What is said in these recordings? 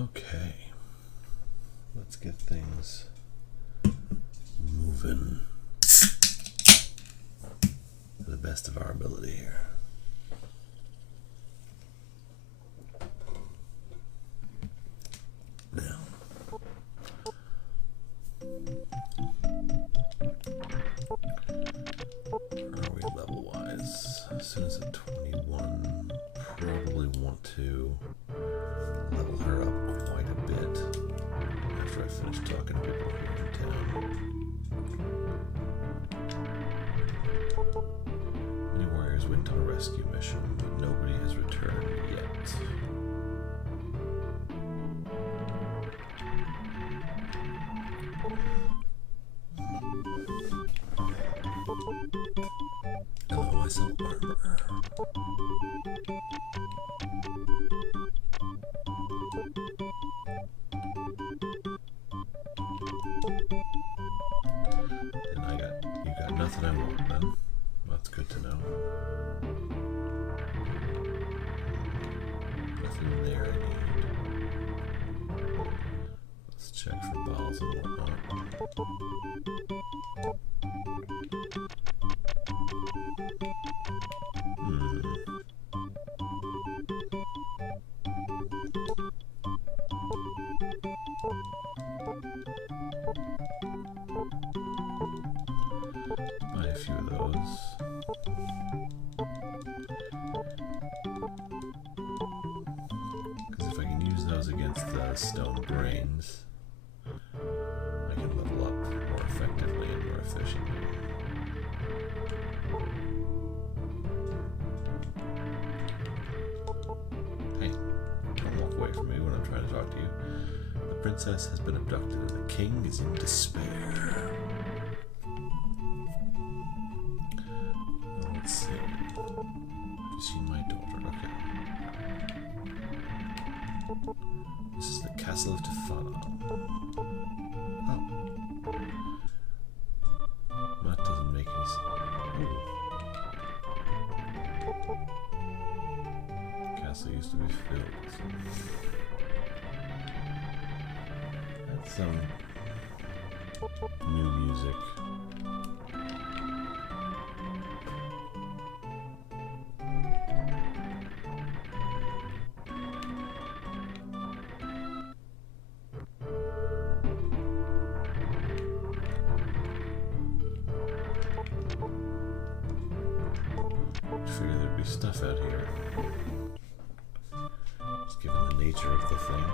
Okay. Let's get things moving to the best of our ability here. Now, where are we level-wise? As soon as at 21, probably want to level her up quite a bit after I finish talking to people here in town. Many warriors went on a rescue mission, but nobody has returned yet. Oh, I sell armor. And you got nothing I want then. That's good to know. Nothing in there I need. Let's check for bottles and whatnot. Buy a few of those. Because if I can use those against the stone brains, I can level up more effectively and more efficiently. Hey, don't walk away from me when I'm trying to talk to you. The princess has been abducted and the king is in despair. Let's see. Have you seen my daughter? Okay. This is the castle of Tiffana. Oh. That doesn't make any sense. Oh. Castle used to be filled. That's some new music. Figure there'd be stuff out here. Just given the nature of the thing.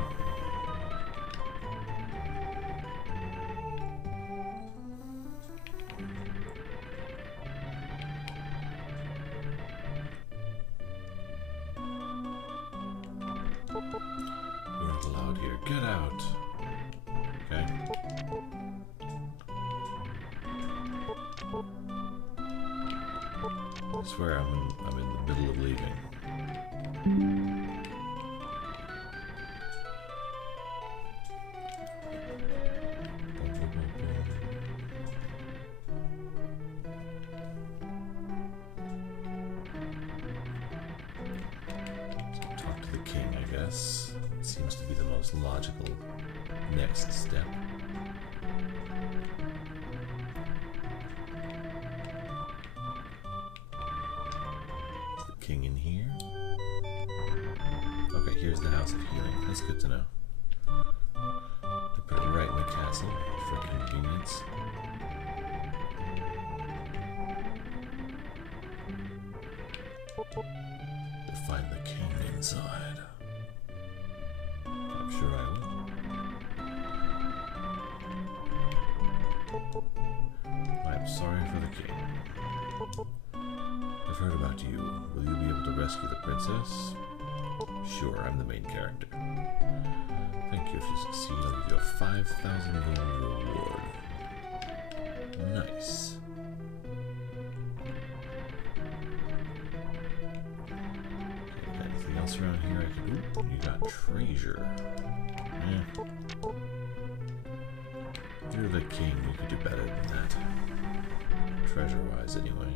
You're not allowed here. Get out. Okay. I swear I'm in the middle of leaving. So talk to the king, I guess. It seems to be the most logical next step. King in here. Okay, here's the House of Healing. That's good to know. To put it right in the castle for convenience. To find the king inside. I'm sure I will. I'm sorry for the king. I've heard about you. Will you be able to rescue the princess? Sure, I'm the main character. Thank you. If you succeed, I'll give you a 5,000 gold reward. Nice. Okay, got anything else around here I can... Ooh, you got treasure. Yeah. You're the king. You could do better than that. Treasure-wise, anyway.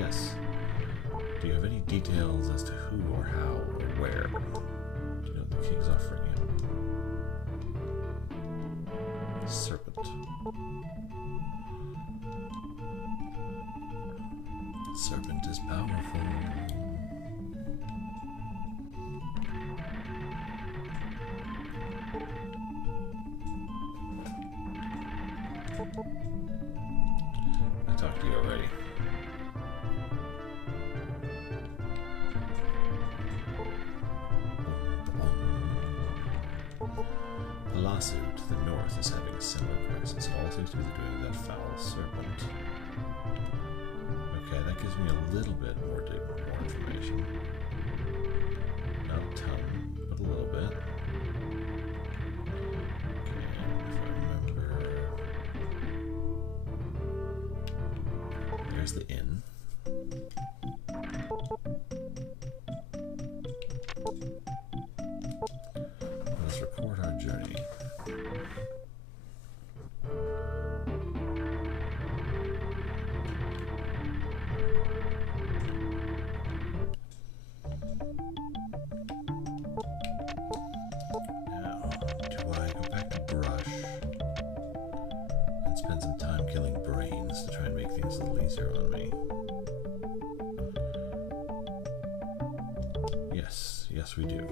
Yes. Do you have any details as to who or how or where? Do you know what the king's offering you? Serpent. Serpent is powerful. I talked to you already. Palasu to the north is having a similar crisis. All seems to be doing that foul serpent. Okay, that gives me a little bit more information. Not a ton, but a little bit. Okay, if I remember, there's the inn. Let's record our journey. Now, do I go back to Brush and spend some time killing brains to try and make things a little easier on me? Yes, we do.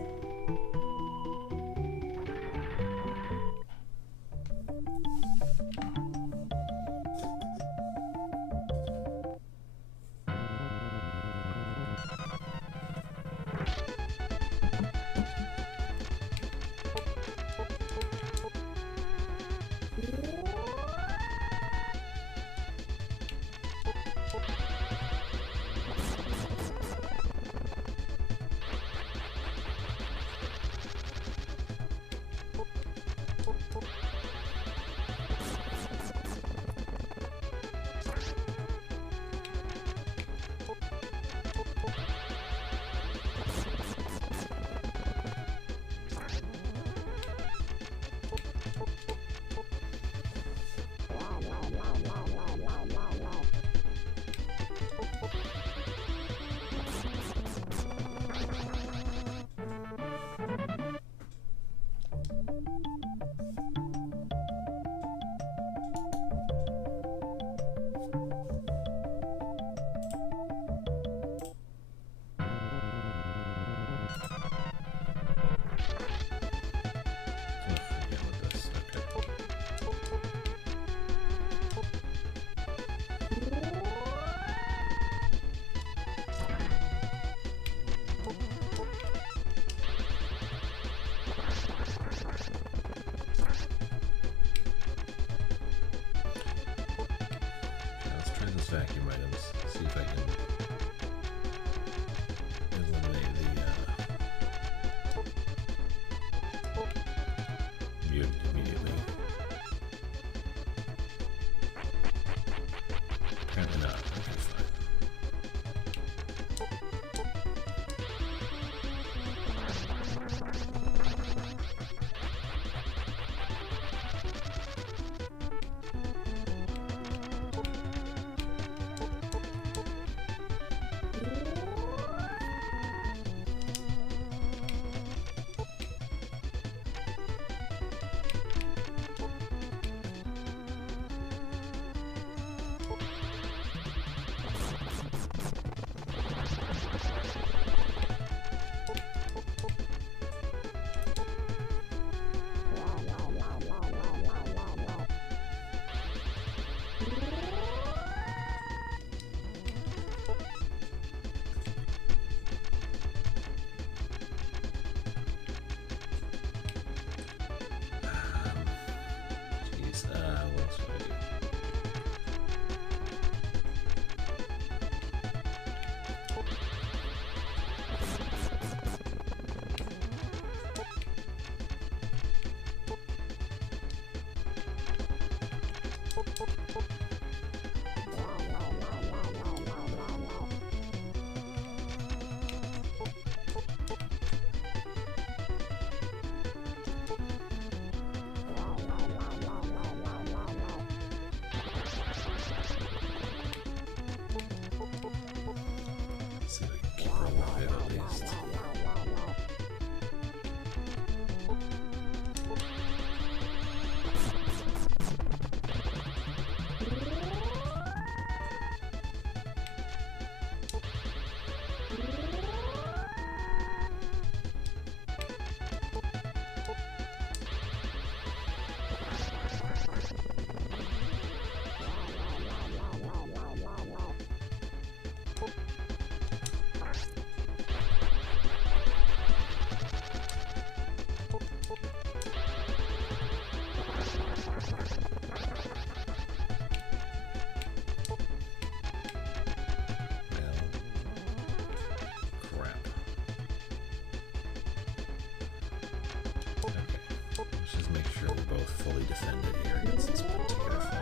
fully defended here against this particular fight.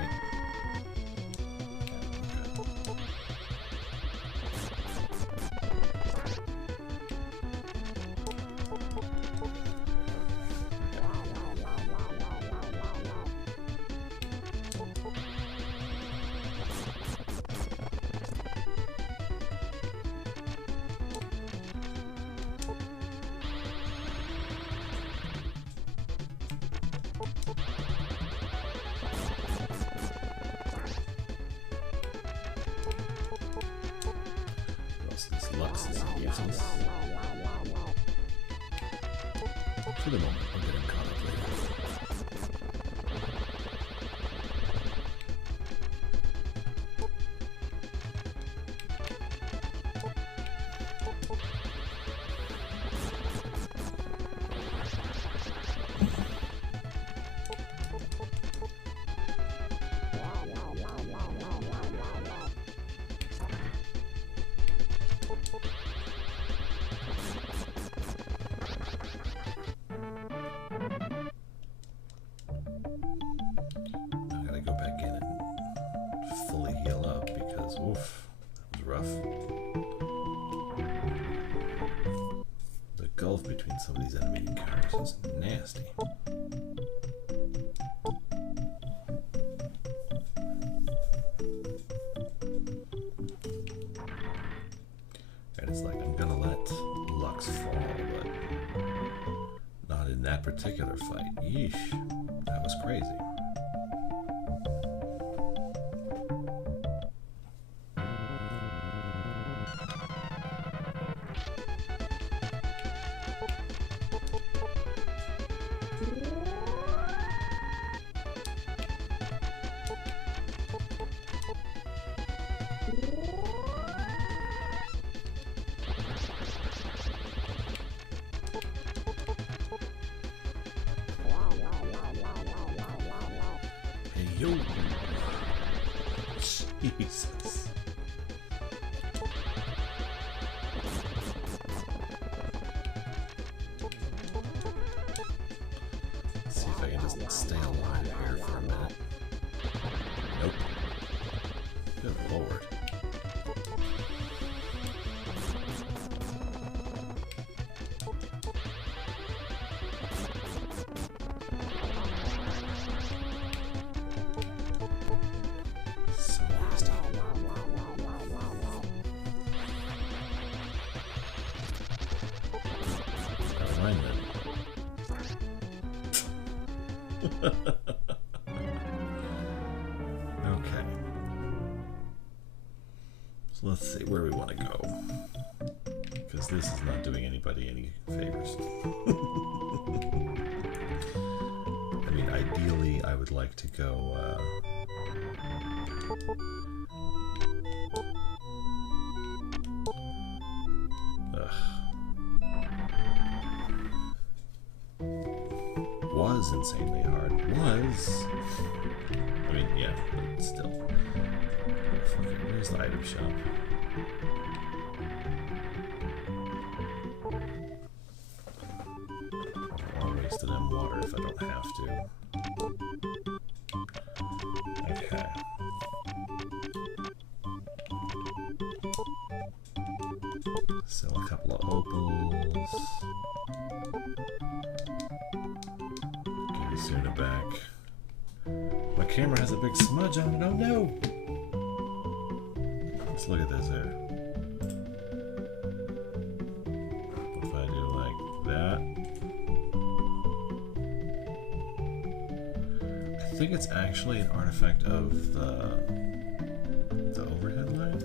For the moment, I'll get him caught up later. Oof, that was rough. The gulf between some of these enemy encounters is nasty. And it's like, I'm gonna let Lux fall, but not in that particular fight. Yeesh, that was crazy. Yo! Jesus. Let's see if I can just stay alive here for a minute. Nope. Good lord. Okay. So let's see where we want to go. Because this is not doing anybody any favors. I mean, ideally, I would like to go... was insanely hard. Was... I mean, yeah, but still. Where's the item shop? I'll waste it on water if I don't have to. Okay. Sell a couple of opals. Sooner back. My camera has a big smudge on it. Oh no! Let's look at this here. If I do like that, I think it's actually an artifact of the overhead line.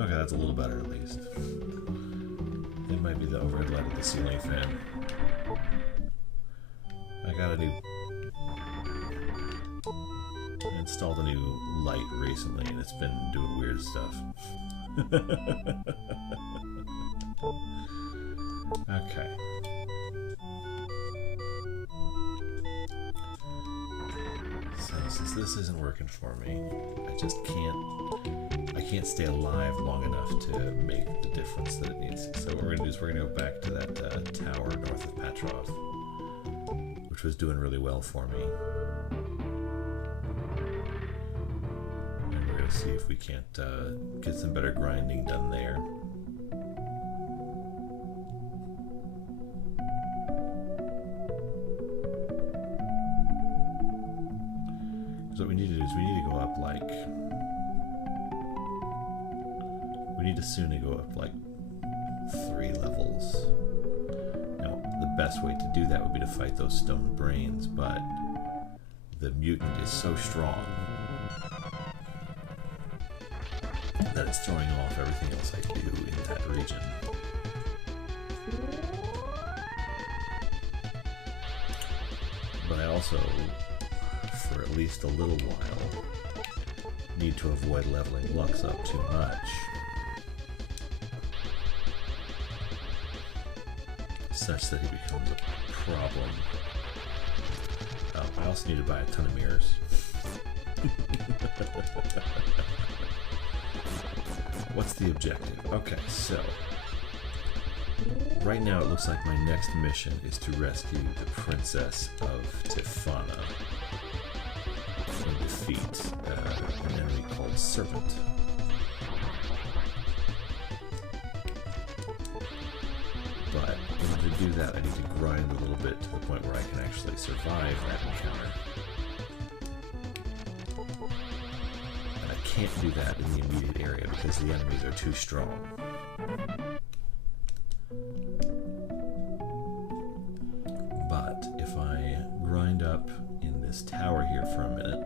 Okay, that's a little better at least. It might be the overhead light of the ceiling fan. I installed a new light recently and it's been doing weird stuff. Okay. So since this isn't working for me, I can't stay alive long enough to make the difference that it needs. So what we're going to do is we're going to go back to that tower north of Petrov, which was doing really well for me. And we're going to see if we can't get some better grinding done there. So what we need to do is we need to go up like... We need to soon go up like 3 levels. Now, the best way to do that would be to fight those stone brains, but the mutant is so strong that it's throwing off everything else I do in that region. But I also, for at least a little while, need to avoid leveling Lux up too much, such that he becomes a problem. I also need to buy a ton of mirrors. What's the objective? Okay, so right now it looks like my next mission is to rescue the Princess of Tiffana and defeat an enemy called Serpent. But in order to do that, I need to grind a little bit to the point where I can actually survive that encounter. And I can't do that in the immediate area because the enemies are too strong. But if I grind up in this tower here for a minute,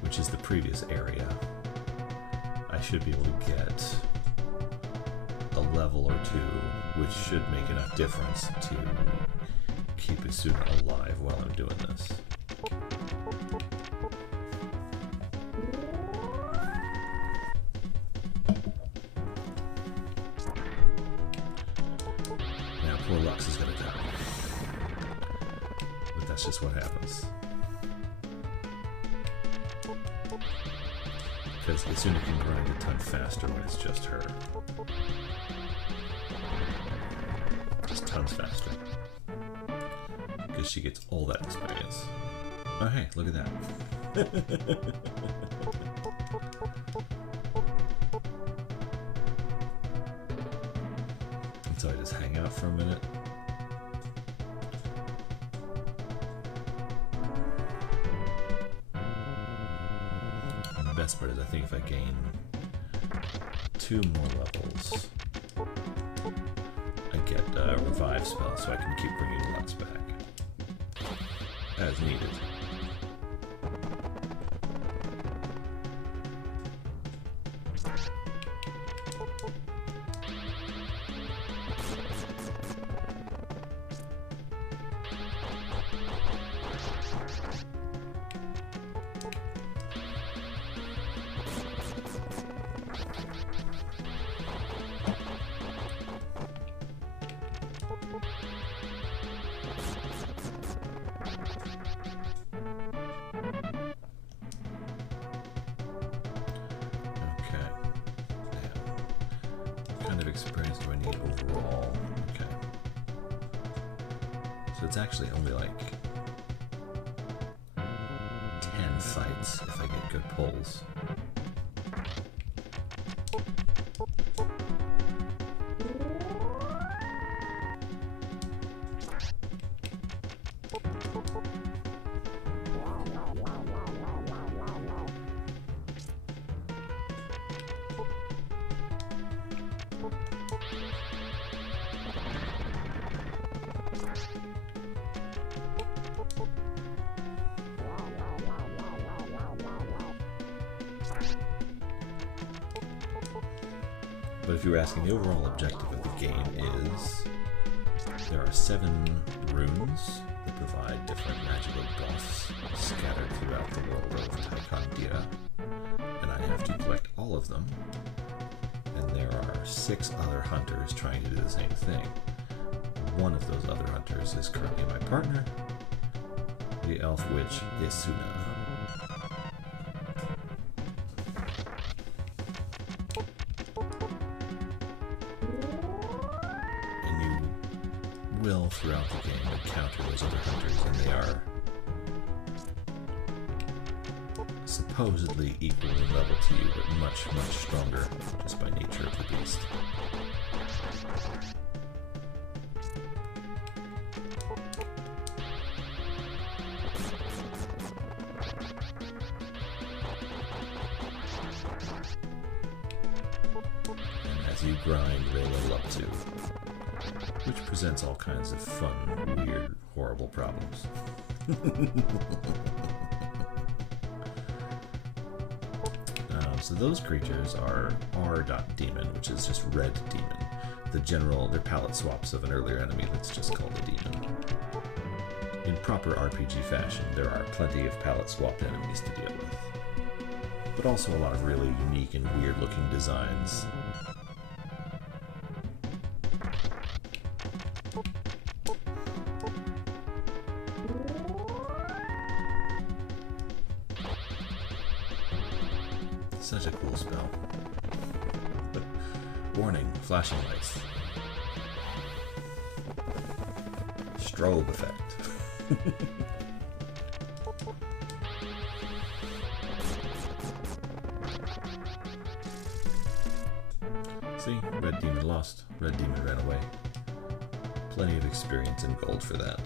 which is the previous area, I should be able to get a level or 2, which should make enough difference to keep Isuna alive while I'm doing this. Now poor Lux is gonna die. But that's just what happens. Because Isuna can grind a ton faster when it's just her. Just tons faster. Because she gets all that experience. Oh hey, look at that. And so I just hang out for a minute. And the best part is I think if I gain 2 more levels, I get a revive spell so I can keep bringing Lux back as needed. Experience do I need overall? Okay. So it's actually only like 10 fights if I get good pulls. But if you're asking, the overall objective of the game is there are 7 runes that provide different magical buffs scattered throughout the world of Taikandira, and I have to collect all of them, and there are 6 other hunters trying to do the same thing. One of those other hunters is currently my partner, the elf witch Isuna. supposedly equal in level to you, but much, much stronger just by nature of the beast. And as you grind, they level up too, which presents all kinds of fun, weird, horrible problems. So those creatures are R.Demon, which is just red demon. They're palette swaps of an earlier enemy that's just called a demon. In proper RPG fashion, there are plenty of palette swapped enemies to deal with, but also a lot of really unique and weird looking designs. Such a cool spell. Warning, flashing lights. Strobe effect. See, red demon lost. Red demon ran away. Plenty of experience and gold for that.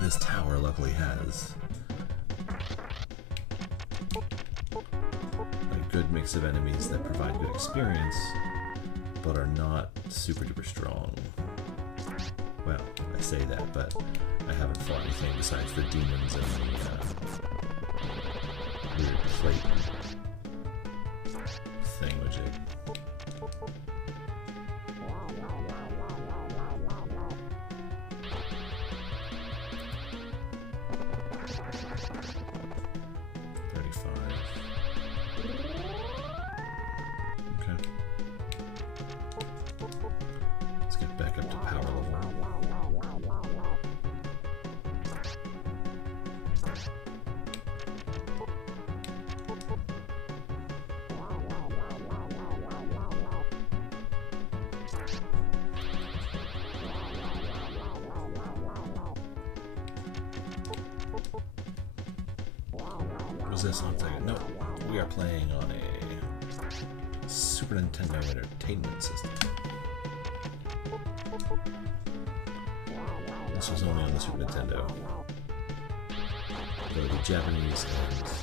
This tower luckily has a good mix of enemies that provide good experience, but are not super duper strong. Well, I say that, but I haven't fought anything besides the demons and the weird plate thingamajig. This on Saga? No, we are playing on a Super Nintendo Entertainment System. This was only on the Super Nintendo. Though the Japanese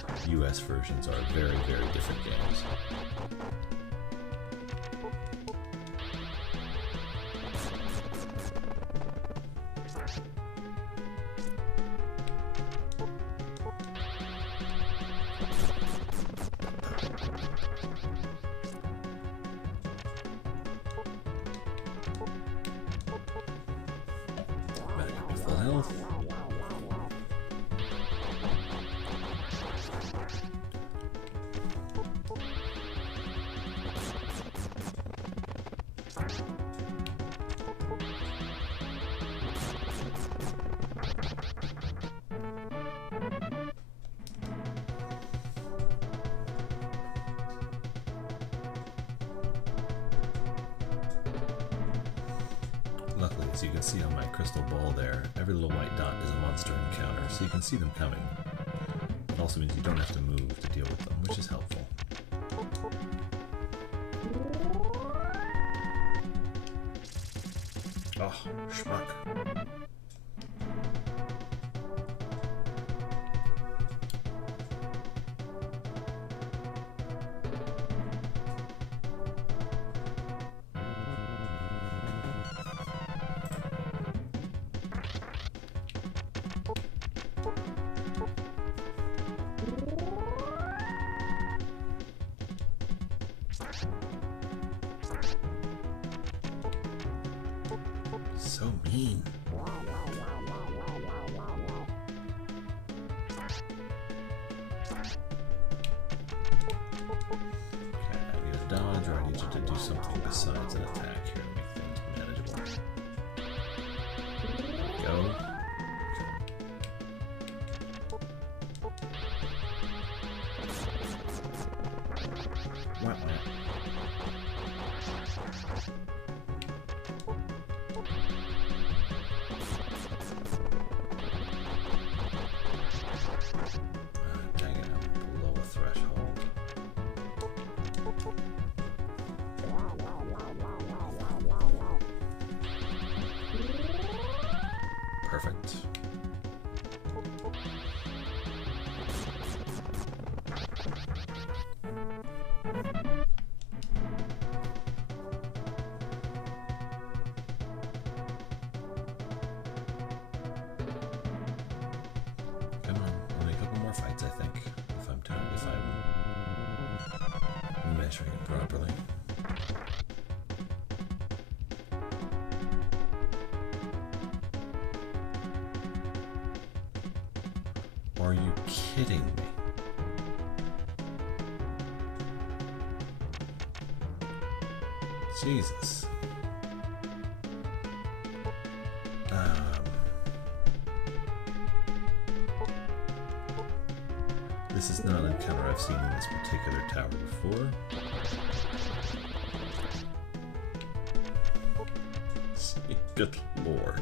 and US versions are very, very different games. Luckily, as you can see on my crystal ball there, every little white dot is a monster encounter, so you can see them coming. It also means you don't have to move to deal with them, which is helpful. Oh, schmuck. So mean. Okay, I need a dodge, or I need you to do something besides an attack here to make things manageable. Go. What? Perfect. Come on, only a couple more fights, I think, if I'm measuring it properly. Are you kidding me? Jesus. This is not an encounter I've seen in this particular tower before. Good lord.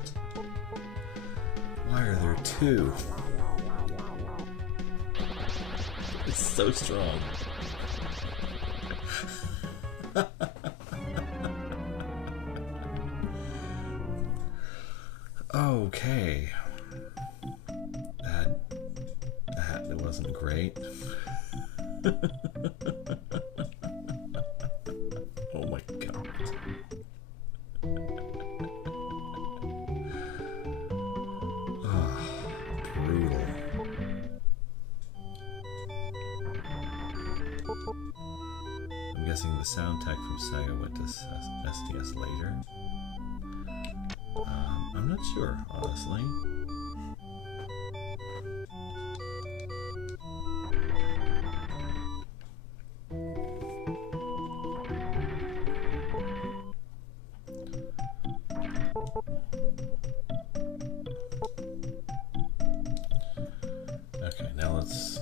Why are there two? It's so strong. Okay. That wasn't great. Oh my god. Oh, brutal. I'm guessing the sound tech from Saga went to SNES later. I'm not sure, honestly. Okay, now let's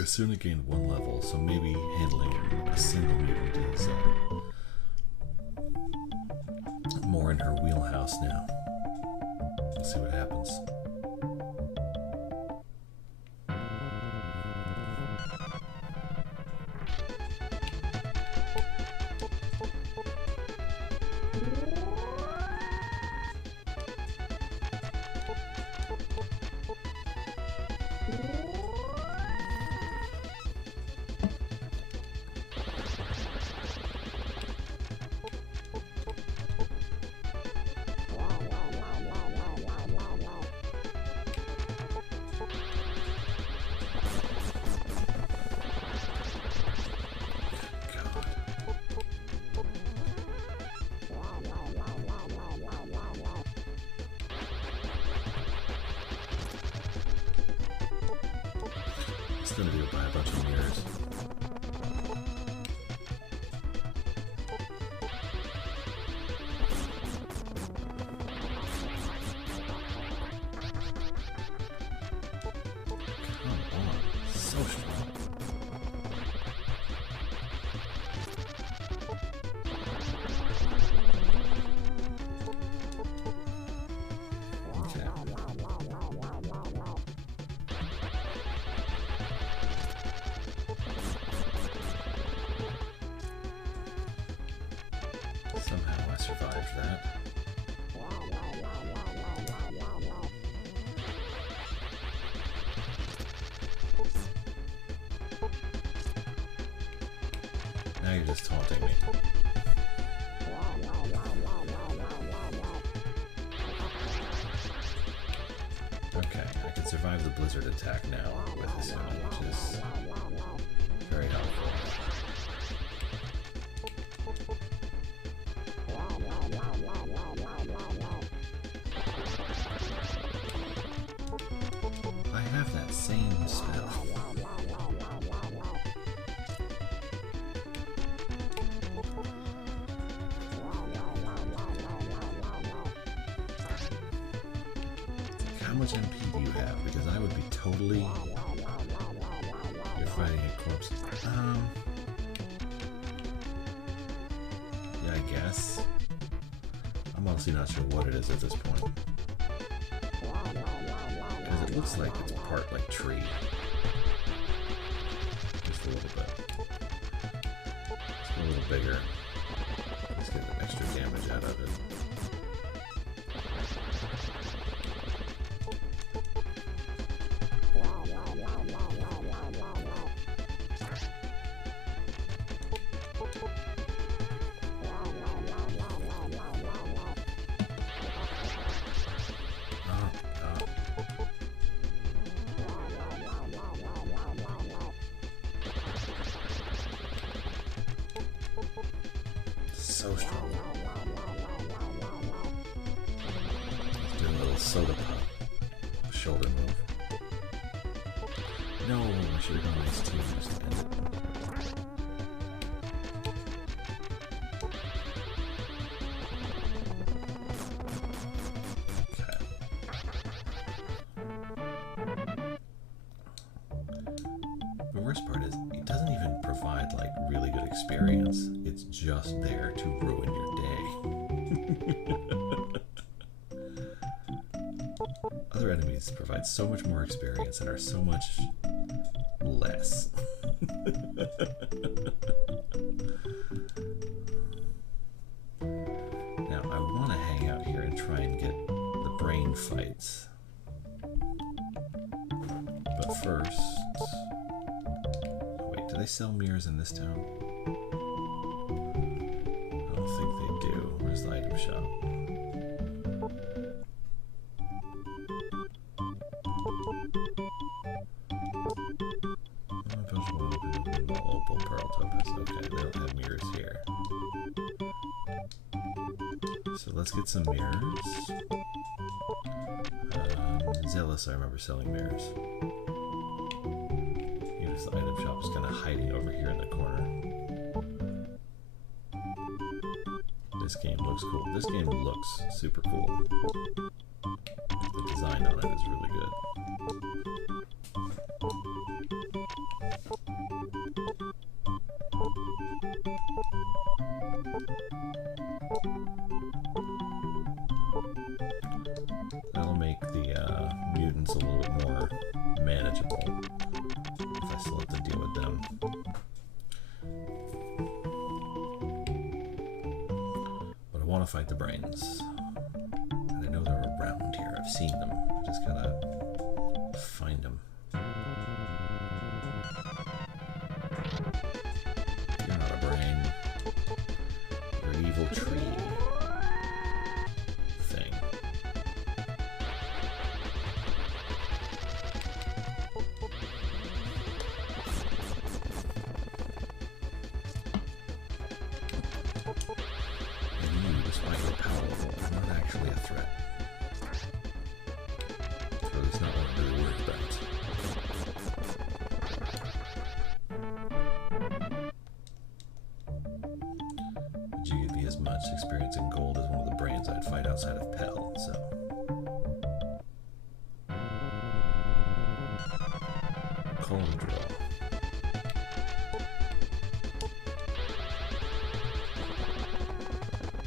assume it gained one level, so maybe handling a single mutant is more in her wheelhouse now. Let's see what happens. It's gonna do it by a bunch of mirrors. Come on, so strong. Somehow I survived that. Now you're just taunting me. Okay, I can survive the blizzard attack now with this one, which is very helpful. I have that same spell. How much MP do you have? Because I would be totally... You're fighting a corpse. Yeah, I guess. I'm honestly not sure what it is at this point. Because it looks like it's part like tree. Just a little bit. It's a little bigger. Let's get extra damage out of it. so strong. Let's do a little soda pop. Shoulder move. No, I should have gone ice too just to end it. The worst part is, it doesn't even provide like really good experience. It's just there to ruin your day. Other enemies provide so much more experience and are so much less. Now, I want to hang out here and try and get the brain fights. But first... Wait, do they sell mirrors in this town? I don't think they do. Where's the item shop? Opal, pearl, topaz. Okay, they don't have mirrors here. So let's get some mirrors. Zealous, I remember selling mirrors. Here's the item shop, is kind of hiding over here in the corner. This game looks cool. This game looks super cool. The design on it is really good. That'll make the mutants a little bit more manageable if I still have to deal with them. But I want to fight the brains. And I know they're around here. I've seen them. I just gotta find them. You're not a brain. You're an evil tree thing. And you, despite your powerful, are not actually a threat. Or at least not what I'm really worried about. Did you give me as much experience in gold as one of the brains I'd fight outside of Pell, so... Cold draw.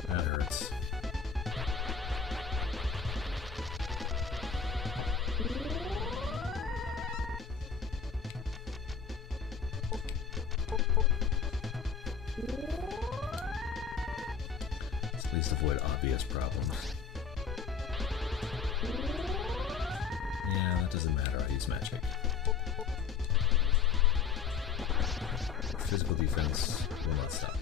That hurts. Let's at least avoid obvious problems. Yeah, that doesn't matter. I use magic. Physical defense will not stop me.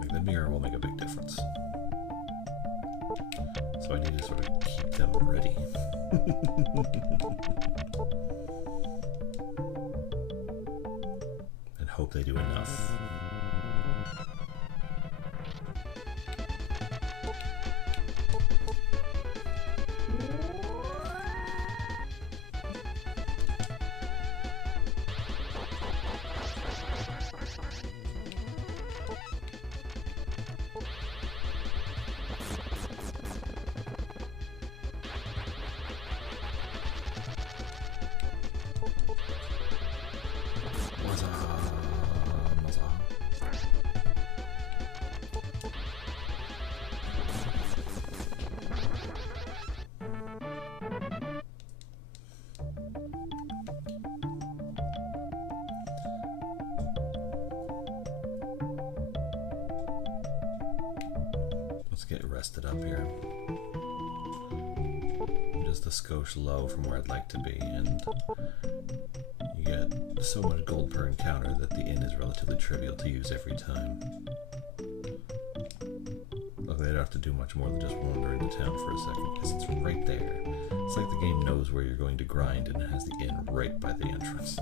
Like the mirror will make a big difference. So I need to sort of keep them ready. And hope they do enough. Let's get rested up here. I'm just a skosh low from where I'd like to be, and you get so much gold per encounter that the inn is relatively trivial to use every time. Luckily I don't have to do much more than just wander into town for a second, because it's right there. It's like the game knows where you're going to grind and it has the inn right by the entrance.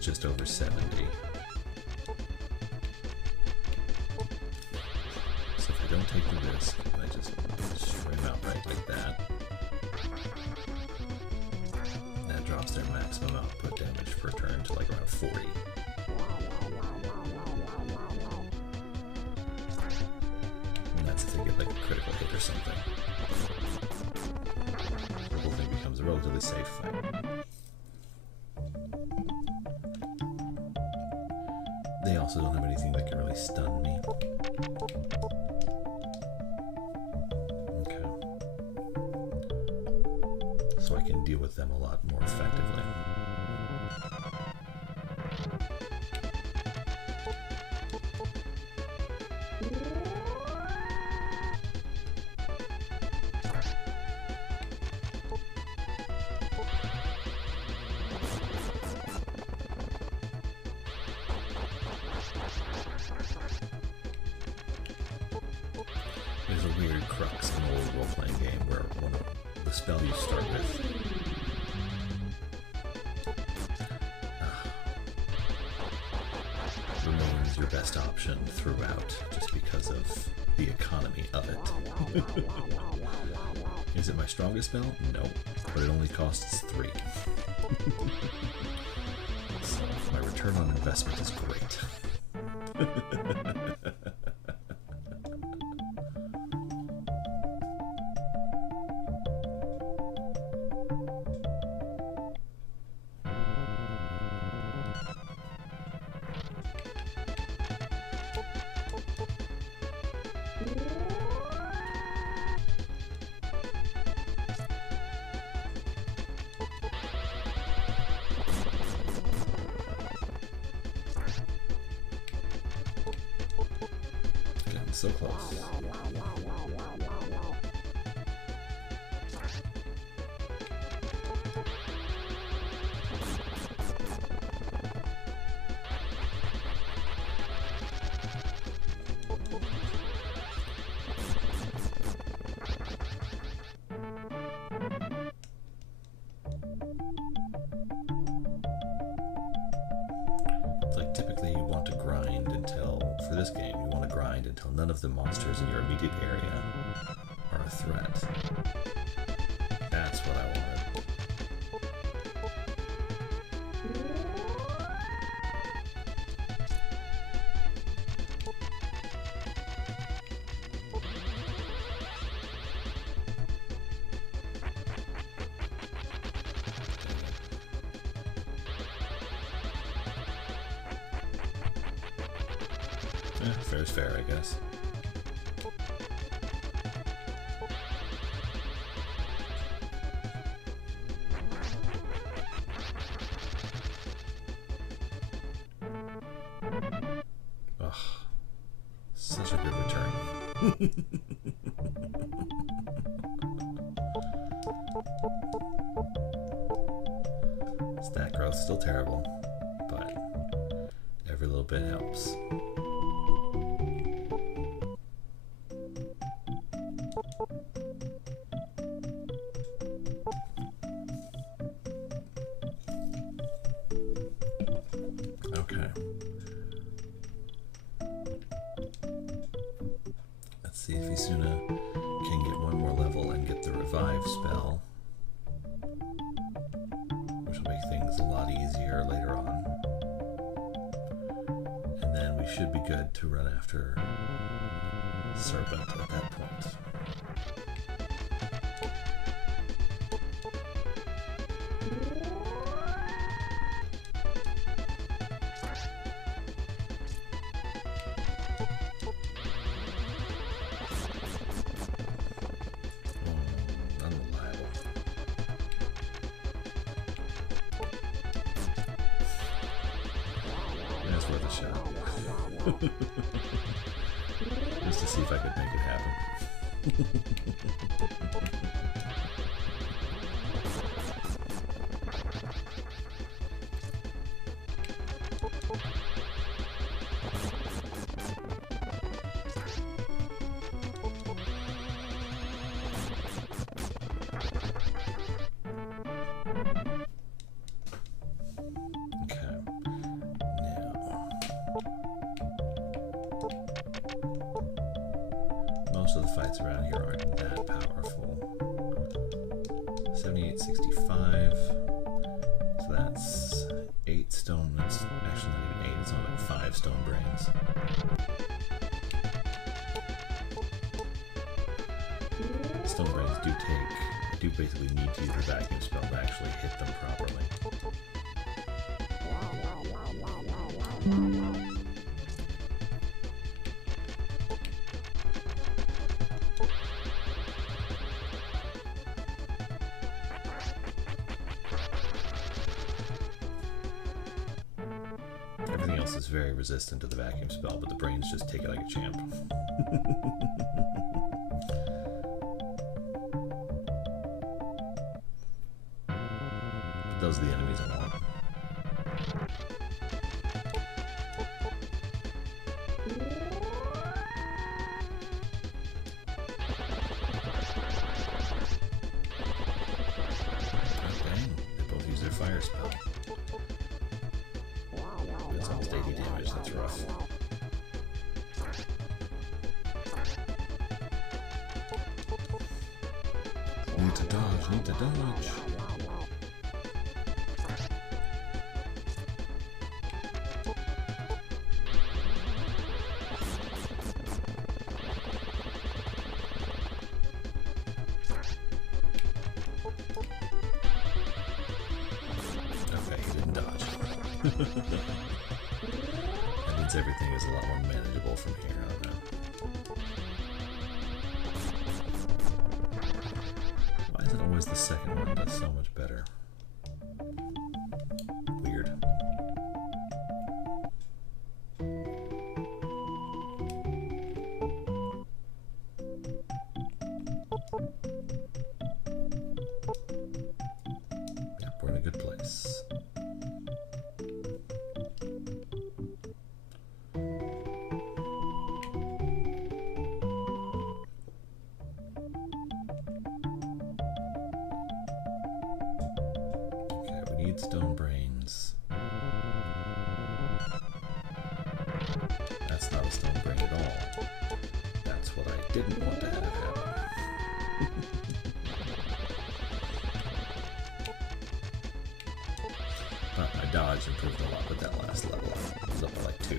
Just over 70. So if I don't take the risk, I just destroy them outright like that. That drops their maximum output damage per turn to like around 40. And that's if they get like a critical hit or something. The whole thing becomes a relatively safe fight. They also don't have anything that can really stun me. Okay. So I can deal with them a lot more effectively. There's a weird crux in an old role-playing game where one of the spell you start with remains your best option throughout, just because of the economy of it. Is it my strongest spell? No, but it only costs 3. So my return on investment is great. So close. It's like typically you want to grind until, for this game, you want to grind until none of the monsters in your immediate area are a threat. That's what I wanted. Fair's fair, I guess. Ugh. Such a good return. Stat growth still terrible, but every little bit helps. Okay. Let's see if Isuna can get one more level and get the revive spell, which will make things a lot easier later on. should be good to run after Serpent at that point. Just to see if I could make it happen. Most of the fights around here aren't that powerful. 7865. So that's 8 stone. That's actually not even 8, it's only like 5 stone brains. Stone brains do basically need to use the vacuum spell to actually hit them properly. Everything else is very resistant to the vacuum spell, but the brains just take it like a champ. But those are the enemies I want. Okay, they both use their fire spell. That's almost 80 damage, that's rough. Need to dodge, need to dodge. Okay, he didn't dodge. That means everything is a lot more manageable from here on out. Why is it always the second one that's so much better? Weird. Yep, we're in a good place. Stone brains. That's not a stone brain at all. That's what I didn't want to have happen. But my dodge improved a lot with that last level. I was up to like 2.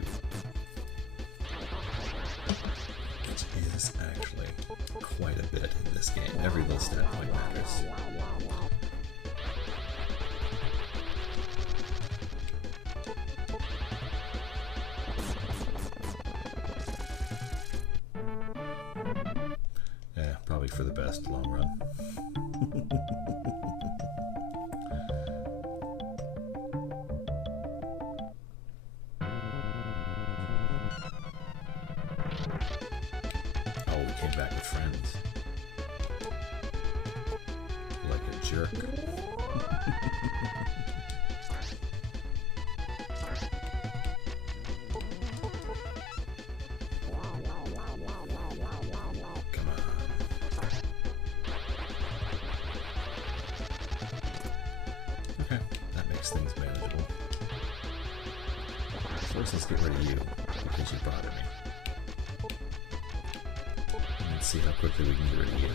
Which is actually quite a bit in this game. Every little stat point matters. Probably for the best long run. Oh, we came back with friends. Like a jerk. Things manageable. First, let's get rid of you, because you bother me. Let's see how quickly we can get rid of you.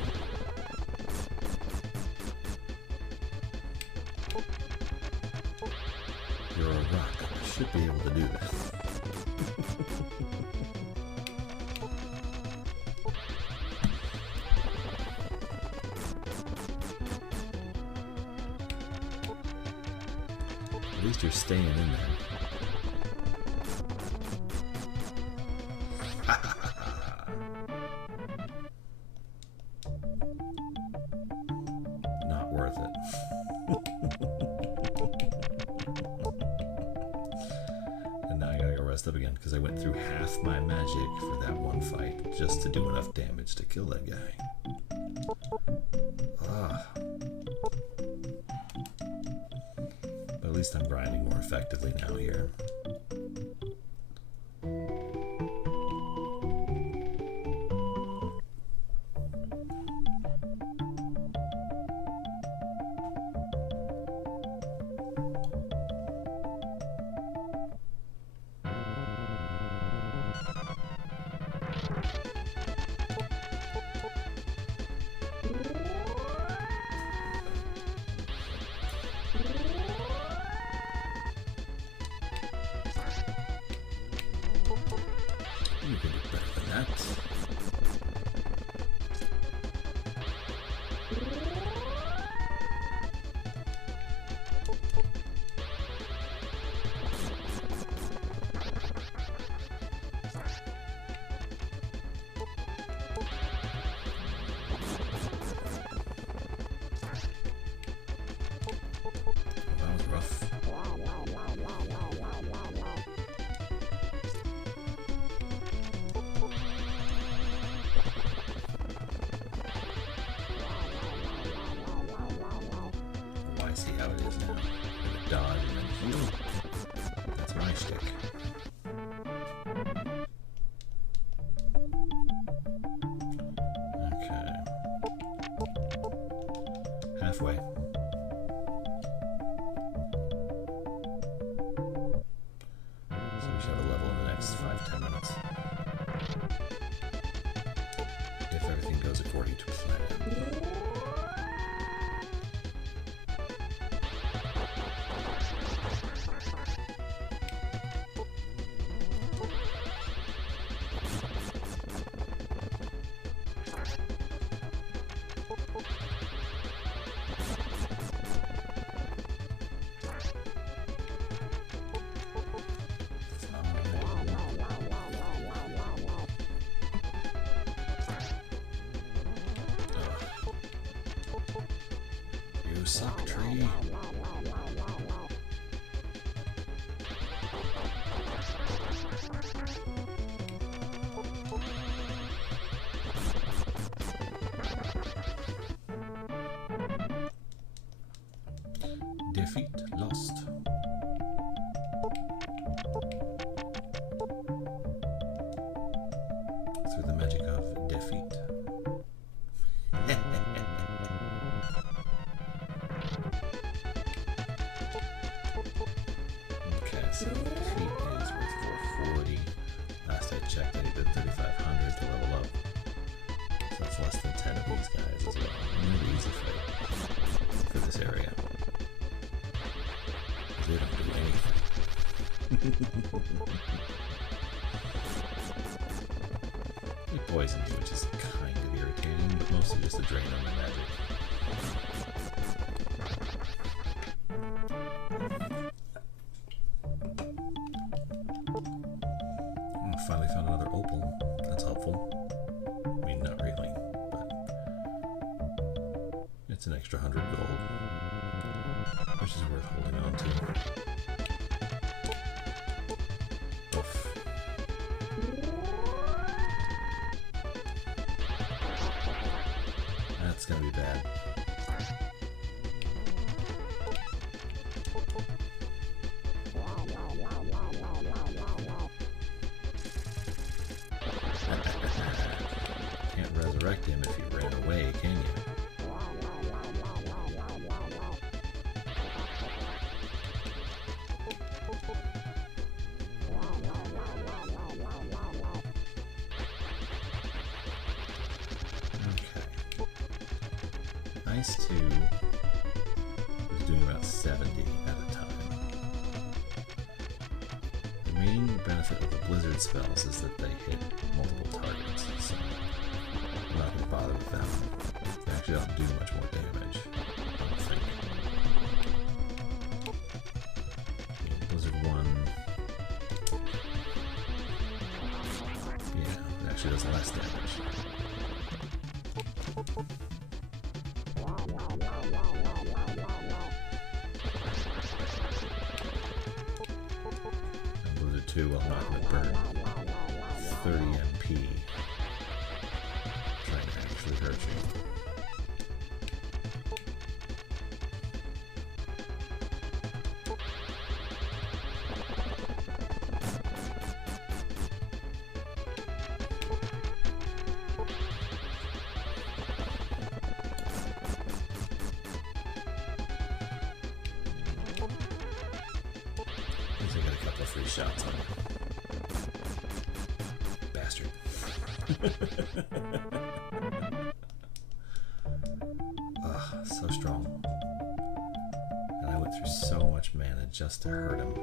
You're a rock. I should be able to do that. At least you're staying in there. Not worth it. And now I gotta go rest up again because I went through half my magic for that one fight just to do enough damage to kill that guy. But at least I'm grinding more effectively now here. You can do better than that. That was rough. See how it is now. Dodge and then heal. That's my shtick. Okay. Halfway. So we should have a level in the next 5-10 minutes. If everything goes according to plan. You suck, tree. Defeat lost. Through the magic of defeat. Okay, so defeat is worth 440. Last I checked, I needed 3,500 to level up. So that's less than 10 of these guys as well. Really easy for this area. They don't do anything. They poison you, which is kind of irritating, but mostly just a drain on my magic. Oh, finally found another opal. That's helpful. I mean, not really, but it's an extra 100 gold, which is worth holding on to. Oof. That's gonna be bad. Can't resurrect him if he ran away, can you? Ice 2 is doing about 70 at a time. The main benefit of the blizzard spells is that they hit multiple targets, so I'm not going to bother with them. They actually don't do much more damage, I don't think. actually does less damage. Blizzard 2, I'm not going to burn 30 MP. Trying to actually hurt you. Free shots on you. Bastard. Ugh, so strong. And I went through so much mana just to hurt him.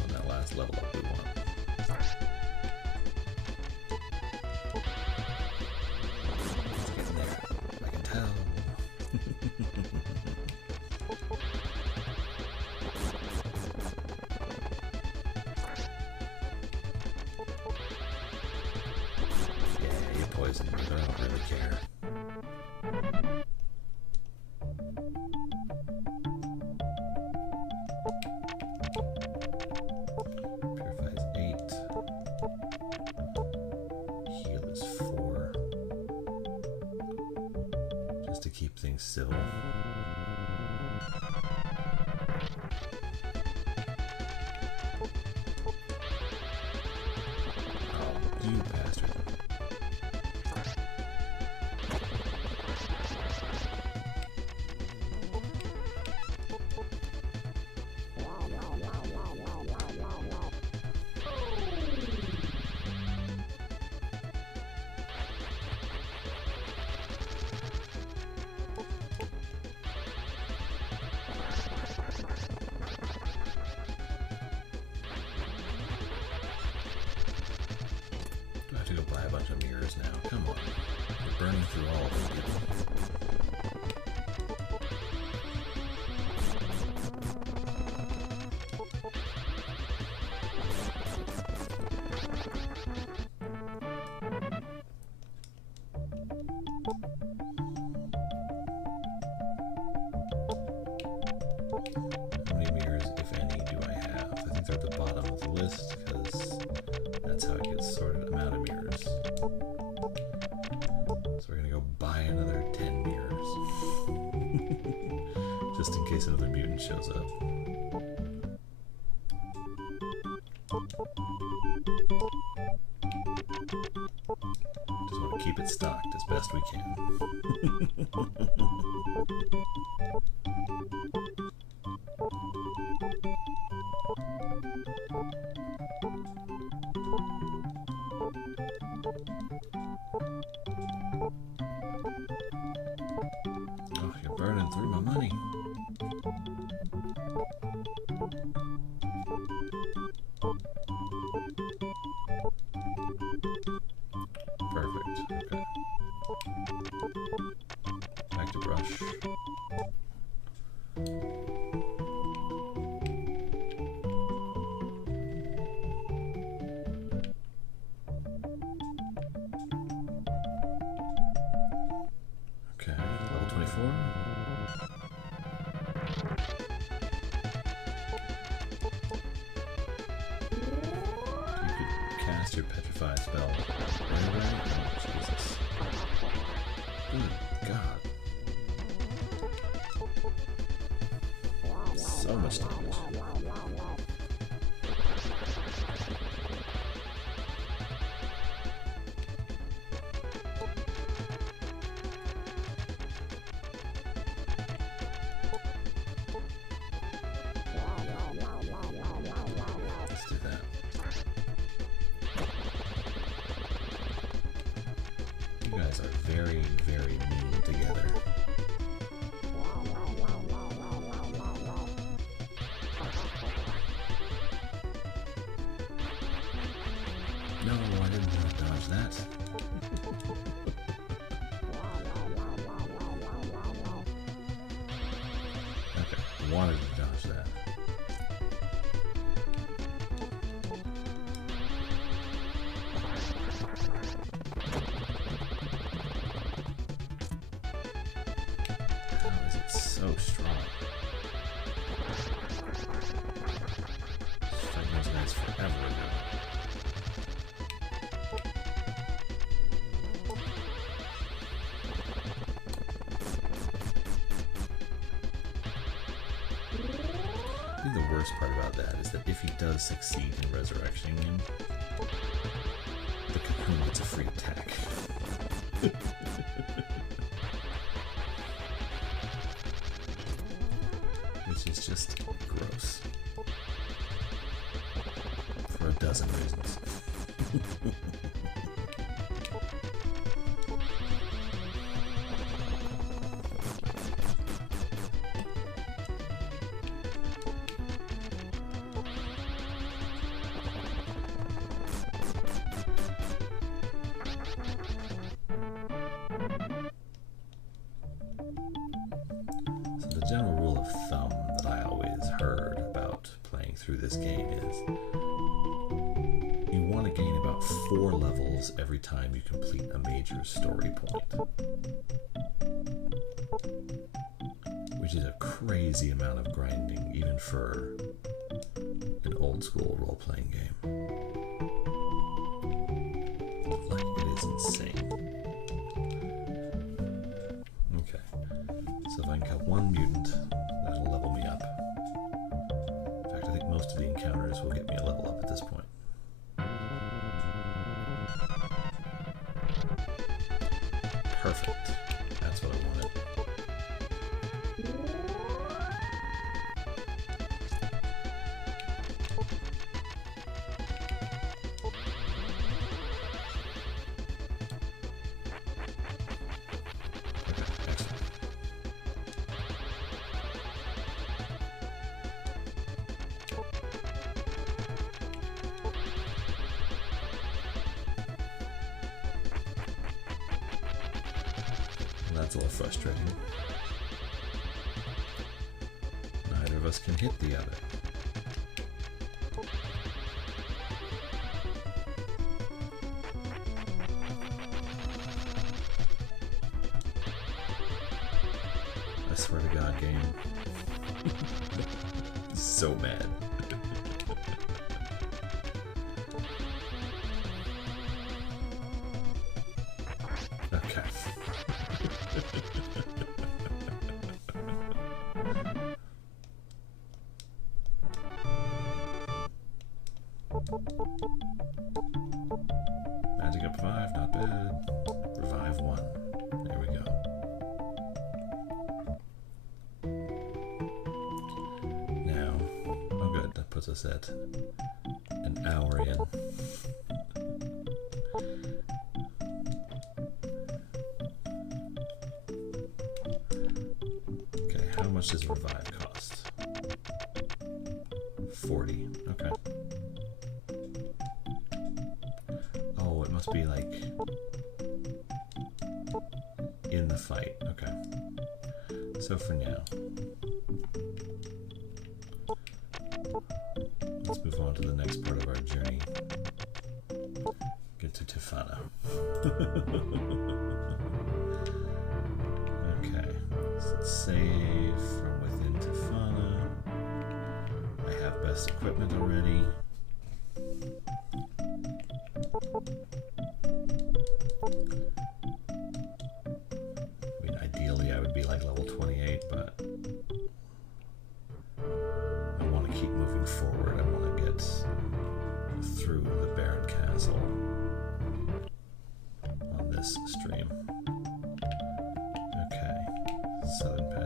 On that last level up we want. It's getting there. I can tell. Yeah, you're poisoned, but I don't really care. To keep things still. Oh, you bastard. I have to go buy a bunch of mirrors now. Come on. We're burning through all of them. How many mirrors, if any, do I have? I think they're at the bottom of the list because that's how it gets sorted. I'm out of mirrors. So we're gonna go buy another 10 mirrors. Just in case another mutant shows up. Just want to keep it stocked as best we can. Oh, you're burning through my money. Perfect. Okay. Back to brush. Okay, level 24. You could cast your petrified spell right away. Oh, Jesus. Good God. So much damage. very, very mean together. No, I didn't want to dodge that. Okay, I wanted to dodge that. How is it so strong? Fighting those guys forever ago. I think the worst part about that is that if he does succeed in resurrecting him, the cocoon gets a free attack. Which is just gross. For a dozen reasons. The general rule of thumb that I always heard about playing through this game is you want to gain about 4 levels every time you complete a major story point, which is a crazy amount of grinding even for an old school role-playing game. Like, it is insane. So if I can kill one mutant, that'll level me up. In fact, I think most of the encounters will get me a level up at this point. Perfect. That's what I wanted. That's a little frustrating. Neither of us can hit the other. I swear to God, game. So mad. Okay. Magic up 5, not bad. Revive 1. There we go. Now, oh good, that puts us at an hour in. Okay, how much does revive cost? 40, okay. Oh, it must be like in the fight. Okay. So for now, let's move on to the next part of our journey. Get to Tiffana. Okay. So let's save from within Tiffana. I have best equipment already. I mean, ideally I would be like level 28, but I want to keep moving forward. I want to get through the Baran Castle on this stream. Okay, southern path.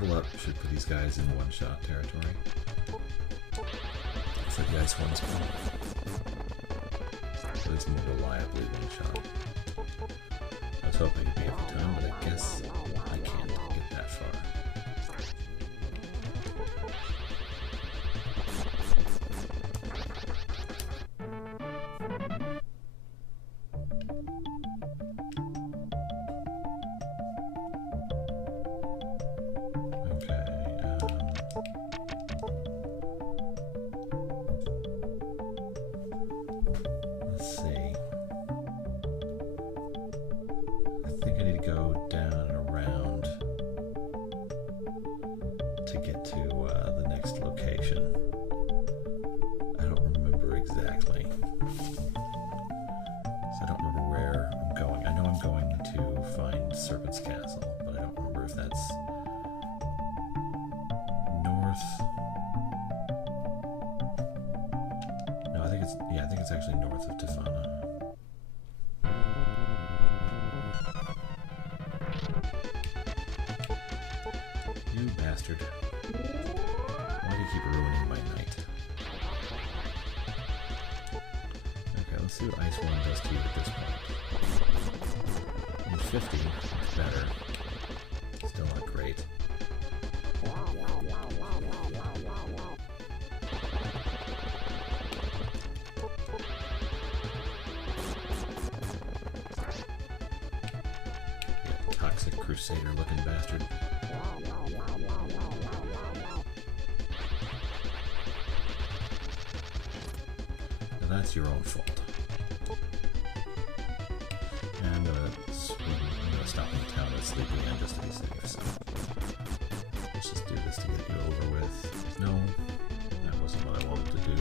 level up should put these guys in one-shot territory. For the ice ones, at least more reliably one-shot. I was hoping it'd be every time, but I guess I can't get that far. I think it's actually north of Tiffana. You bastard. Why do you keep ruining my night? Okay, let's see what Ice 1 does to you at this point. 50, it's better. Still not great. Toxic Crusader looking bastard. Now that's your own fault. And I'm gonna stop in the town and sleep again just to be safe. So let's just do this to get you over with. No, that wasn't what I wanted to do.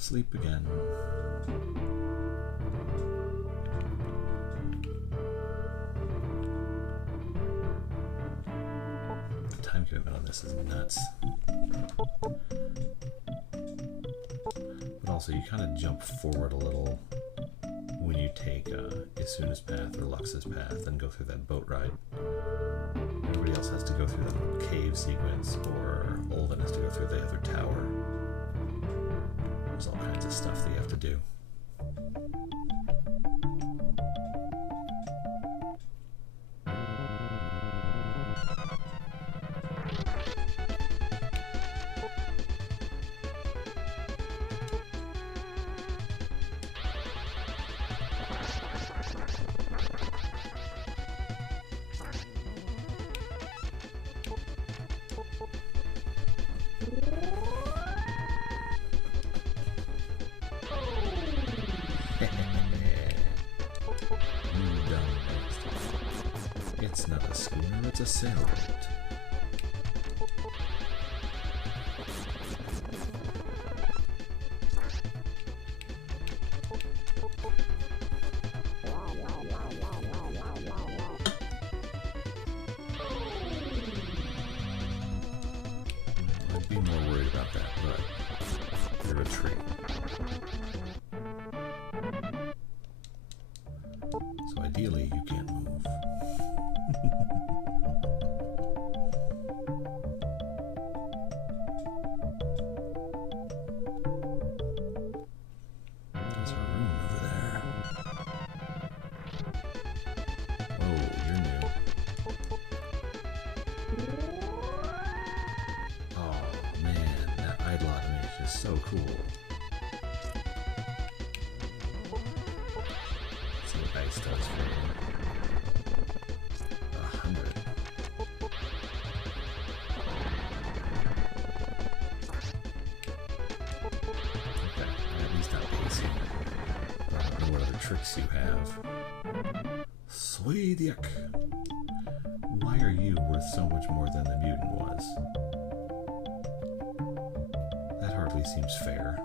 Sleep again. The time commitment on this is nuts. But also, you kind of jump forward a little when you take Isuna's path or Lux's path and go through that boat ride. Everybody else has to go through the cave sequence, or Olven has to go through the other tower. There's all kinds of stuff that you have to do. It's not a schooner, it's a sailboat. I'd be more worried about that, but you're a tree. So ideally, you can't move. There's a rune over there. Oh, you're new. Oh man, that idol animation is so cool. Let's see what Ice does for you. 100. Okay, at least not pacing. I don't know what other tricks you have. Swediak! Why are you worth so much more than the mutant was? That hardly seems fair.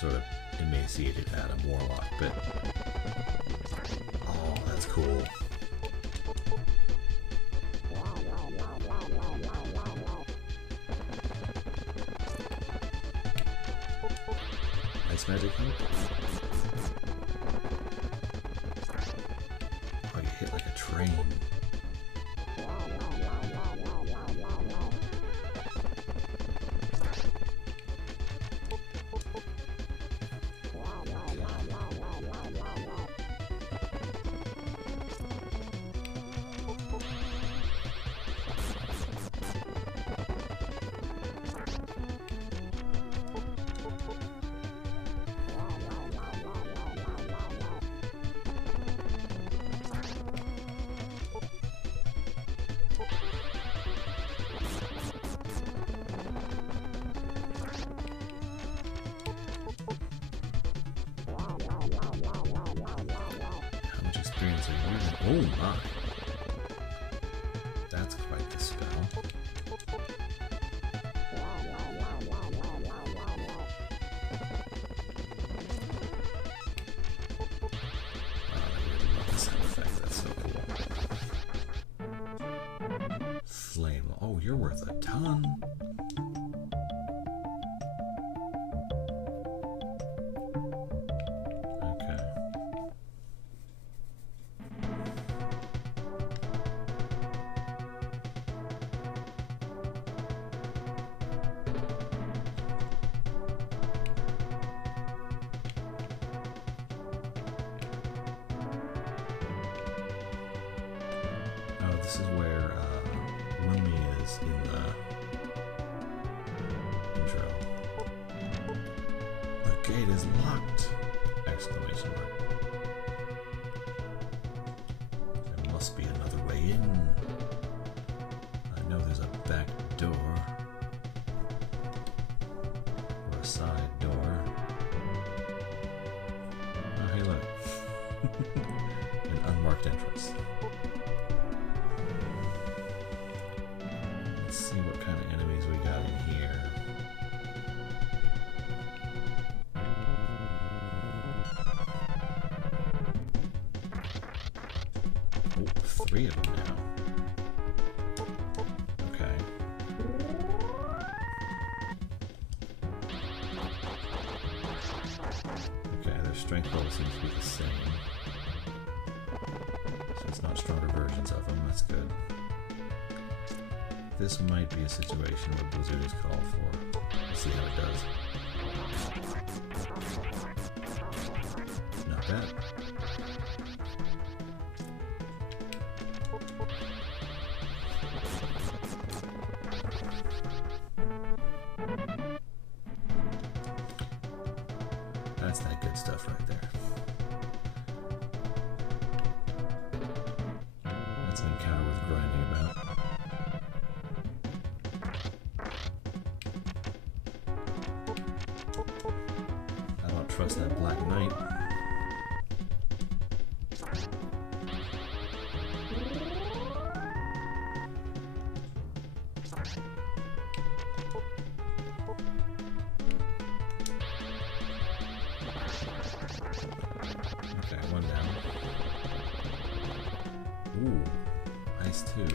sort of emaciated Adam Warlock, but oh, that's cool. Ice magic help? Oh, you hit like a train. Oh my! That's quite the spell. Oh, I really love the sound effect. That's so cool. Flame. Oh, you're worth a ton. This is where Wilmy is in the intro. The gate is locked! Exclamation mark. There must be another way in. I know there's a back door. Or a side door. Oh, hey look. An unmarked entrance. Let's see what kind of enemies we got in here. Oh, 3 of them now. Okay. Okay, their strength level seems to be the same. So it's not stronger versions of them, that's good. This might be a situation where Blizzard is called for. Let's see how it does. Not bad. That's that good stuff right there. That's an encounter worth grinding about. Trust that Black Knight. Okay, one down. Ooh, nice too.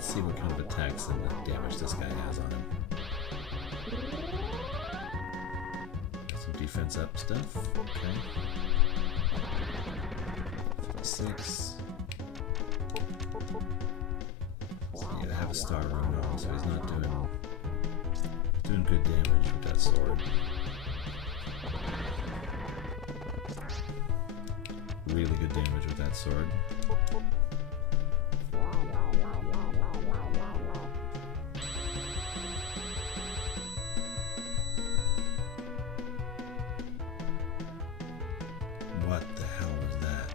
See what kind of attacks and the damage this guy has on him. Got some defense up stuff. Okay. 56. So yeah, they have a star rune on, so he's not doing good damage with that sword. Really good damage with that sword. What the hell was that?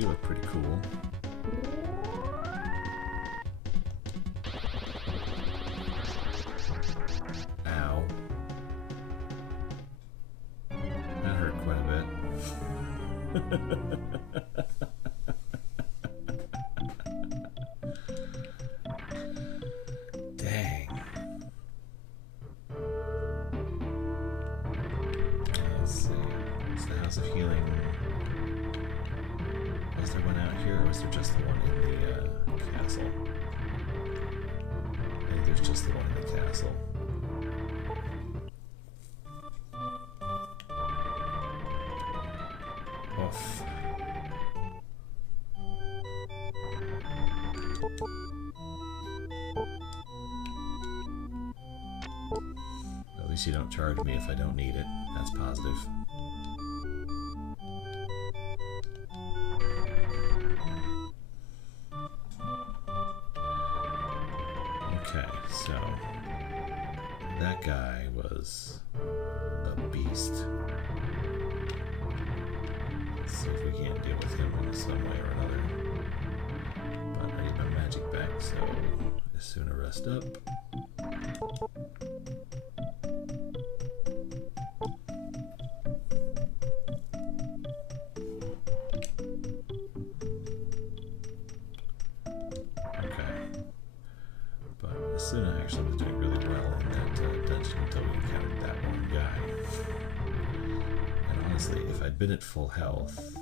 you look pretty cool. Ow. That hurt quite a bit. Dang. Let's see. It's the House of Healing. Was there one out here, or was there just the one in the castle? I think there's just the one in the castle. Oof. At least you don't charge me if I don't need it. That's positive. Okay, so that guy was a beast. Let's see if we can't deal with him in some way or another. But I need my magic back, so as soon as I rest up. Tiffana actually was doing really well in that dungeon until we encountered that one guy. And honestly, if I'd been at full health,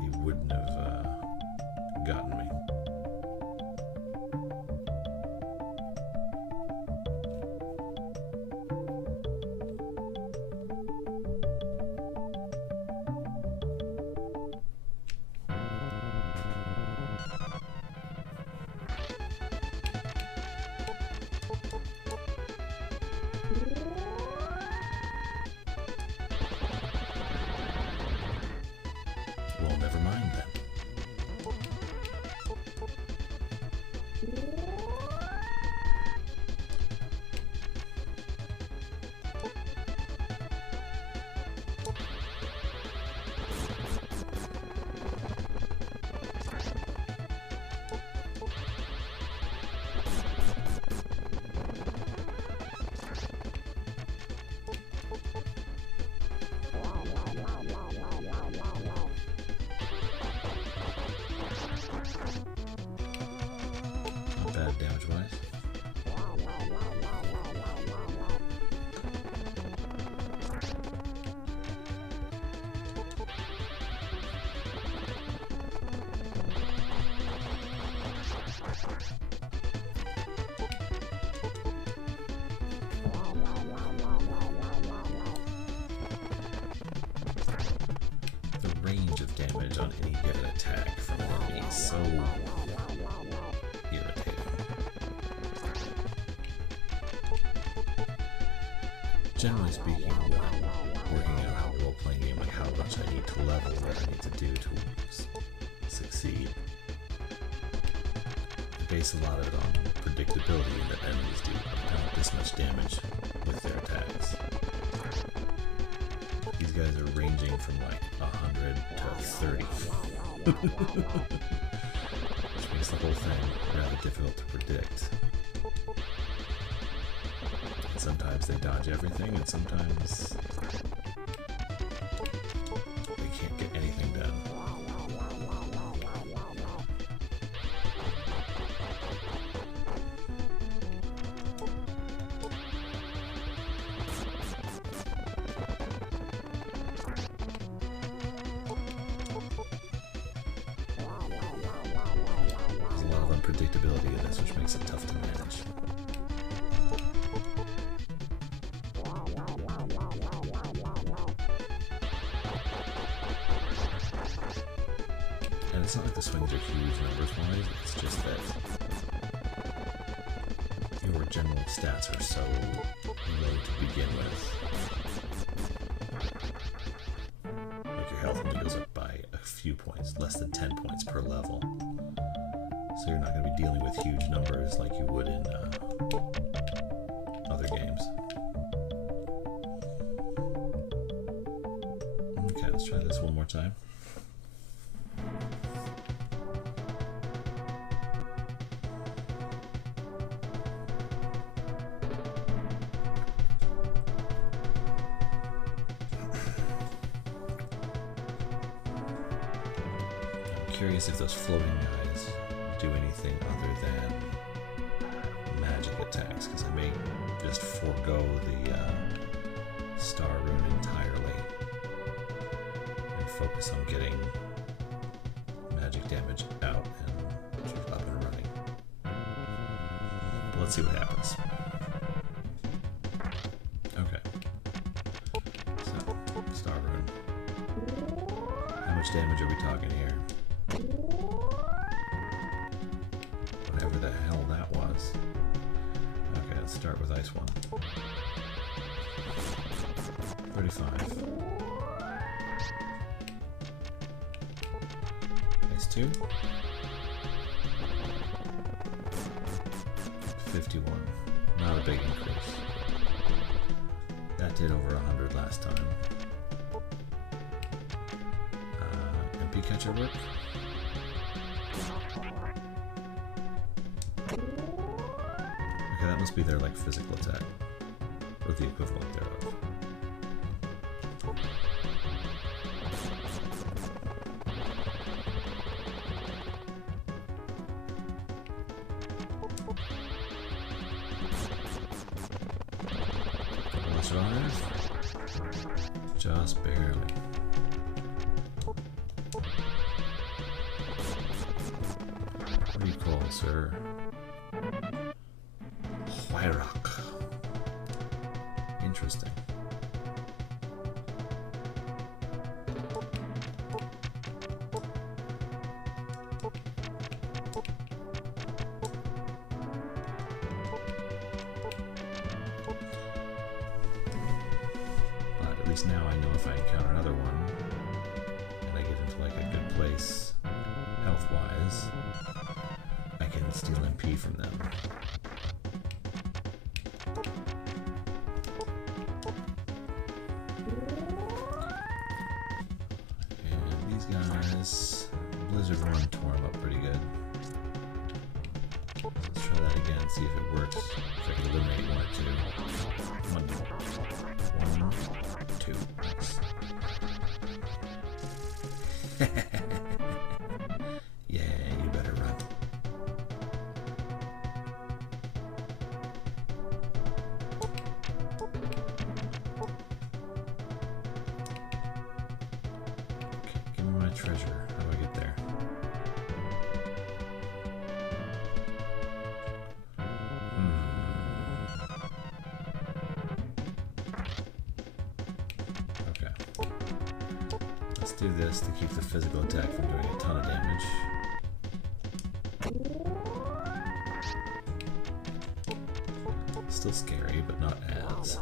he wouldn't have gotten me. Well, never mind then. Bad damage-wise. The range of damage on any given attack from an enemy is so irritating. Generally speaking, when I'm working out a role-playing game, like how much I need to level, what I need to do to succeed, I base a lot of it on predictability in that enemies do about this much damage with their attacks. These guys are ranging from like 100 to 30. Which makes the whole thing rather difficult to predict. And sometimes they dodge everything, and sometimes they can't get anything done. There's a lot of unpredictability in this, which makes it tough to manage. And it's not like the swings are huge numbers-wise, it's just that your general stats are so low to begin with. Like your health only goes up by a few points, less than 10 points per level. So you're not going to be dealing with huge numbers like you would in other games. Okay, let's try this one more time. curious if those floating guys do anything other than magic attacks, because I may just forego the Star Rune entirely and focus on getting magic damage out and sort of up and running. But let's see what happens. Okay. So, Star Rune. How much damage are we talking here? Whatever the hell that was. Okay, let's start with Ice 1. 35. Ice 2. 51. Not a big increase. That did over 100 last time. MP catcher work? Okay, that must be their like physical attack. Or the equivalent thereof. Just barely. What do you call, sir? Hwyrock. Interesting. At least now I know if I encounter another one and I get into like a good place health-wise, I can steal MP from them. And these guys, Blizzard 1 tore them up pretty good. Let's try that again, see if it works. If I can eliminate one or two. One, two. Yeah, you better run. Okay, give me my treasure. How do I get there? Do this to keep the physical attack from doing a ton of damage. Still scary, but not as.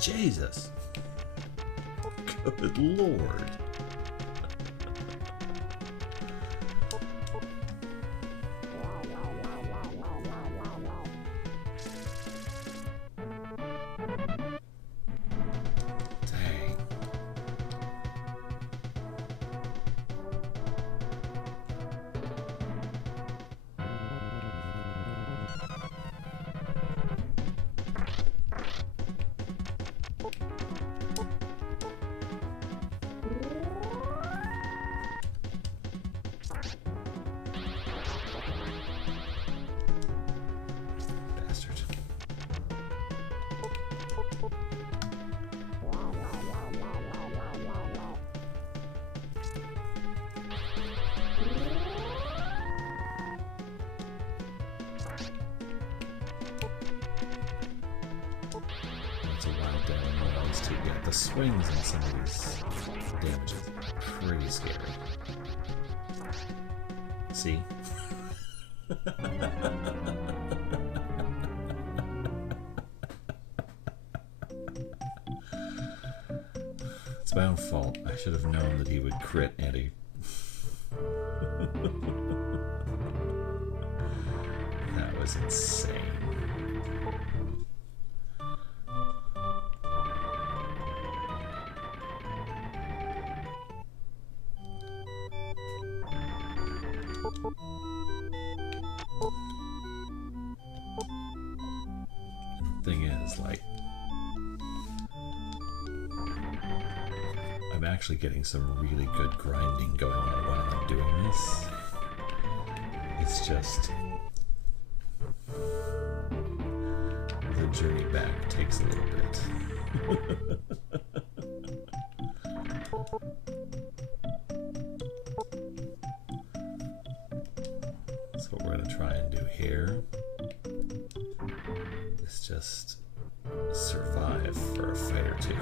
Jesus! Good lord! The swings in some of these damages are pretty scary. See? It's my own fault. I should have known that he would crit Andy. That was insane. Thing is, like, actually getting some really good grinding going on while I'm doing this. It's just the journey back takes a little bit. So what we're going to try and do here is just survive for a fight or two.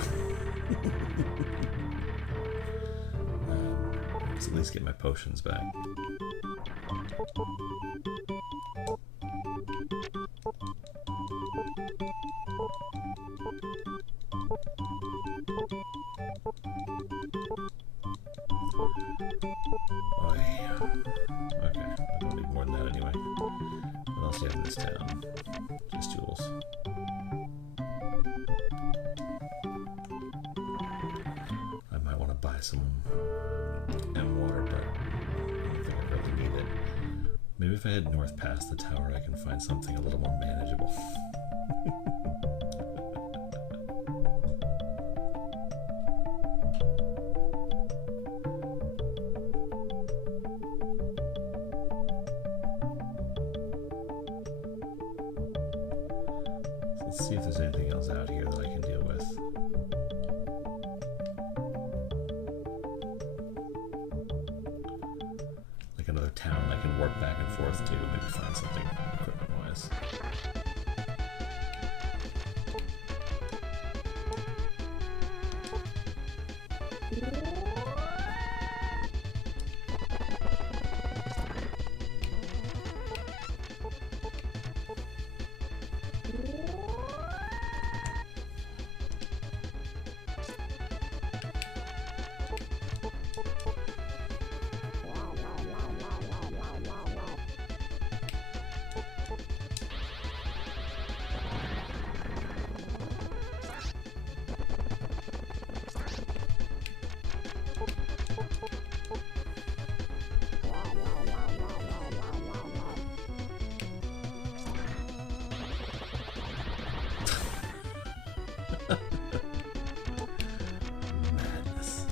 Let's at least get my potions back. Oh, yeah. Okay, I don't need more than that anyway. What else do you have in this town? Just jewels. I might want to buy some water, but I don't think I really need it. Maybe if I head north past the tower, I can find something a little more manageable. So let's see if there's anything else out here that I can deal with. Another town I can warp back and forth to, maybe find something equipment-wise. Madness.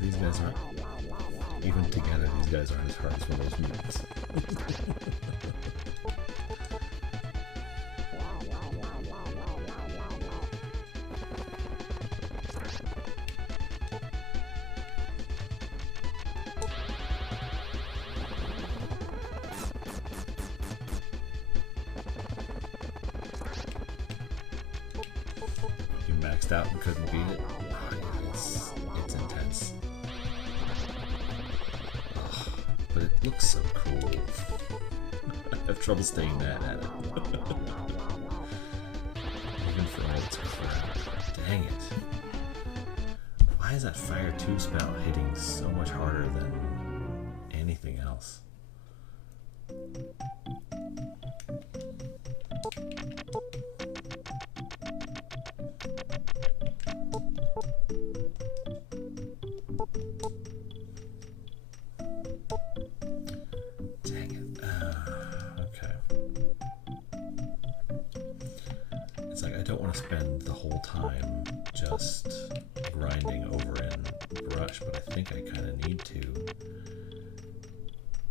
These guys aren't, even together, these guys aren't as hard as one of those mutants. You maxed out and couldn't beat it? It's intense. But it looks so cool. I have trouble staying mad at it. Even for all its crap. Dang it. Why is that Fire 2 spell hitting so much harder than anything else? Spend the whole time just grinding over in brush, but I think I kind of need to.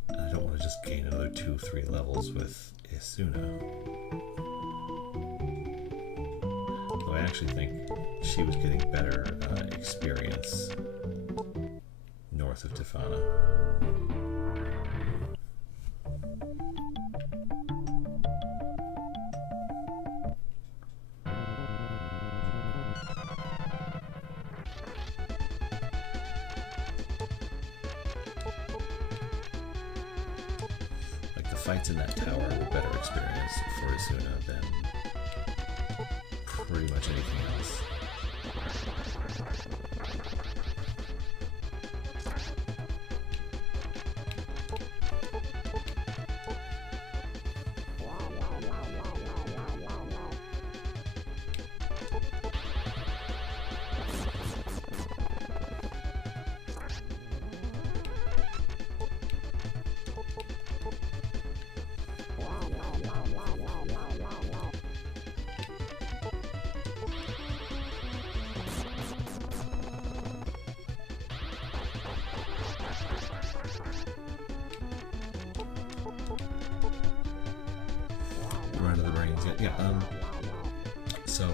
And I don't want to just gain another 2-3 levels with Isuna. Though I actually think she was getting better experience north of Tiffana. Fights in that tower were better experience for Isuna than pretty much anything else. Yeah, so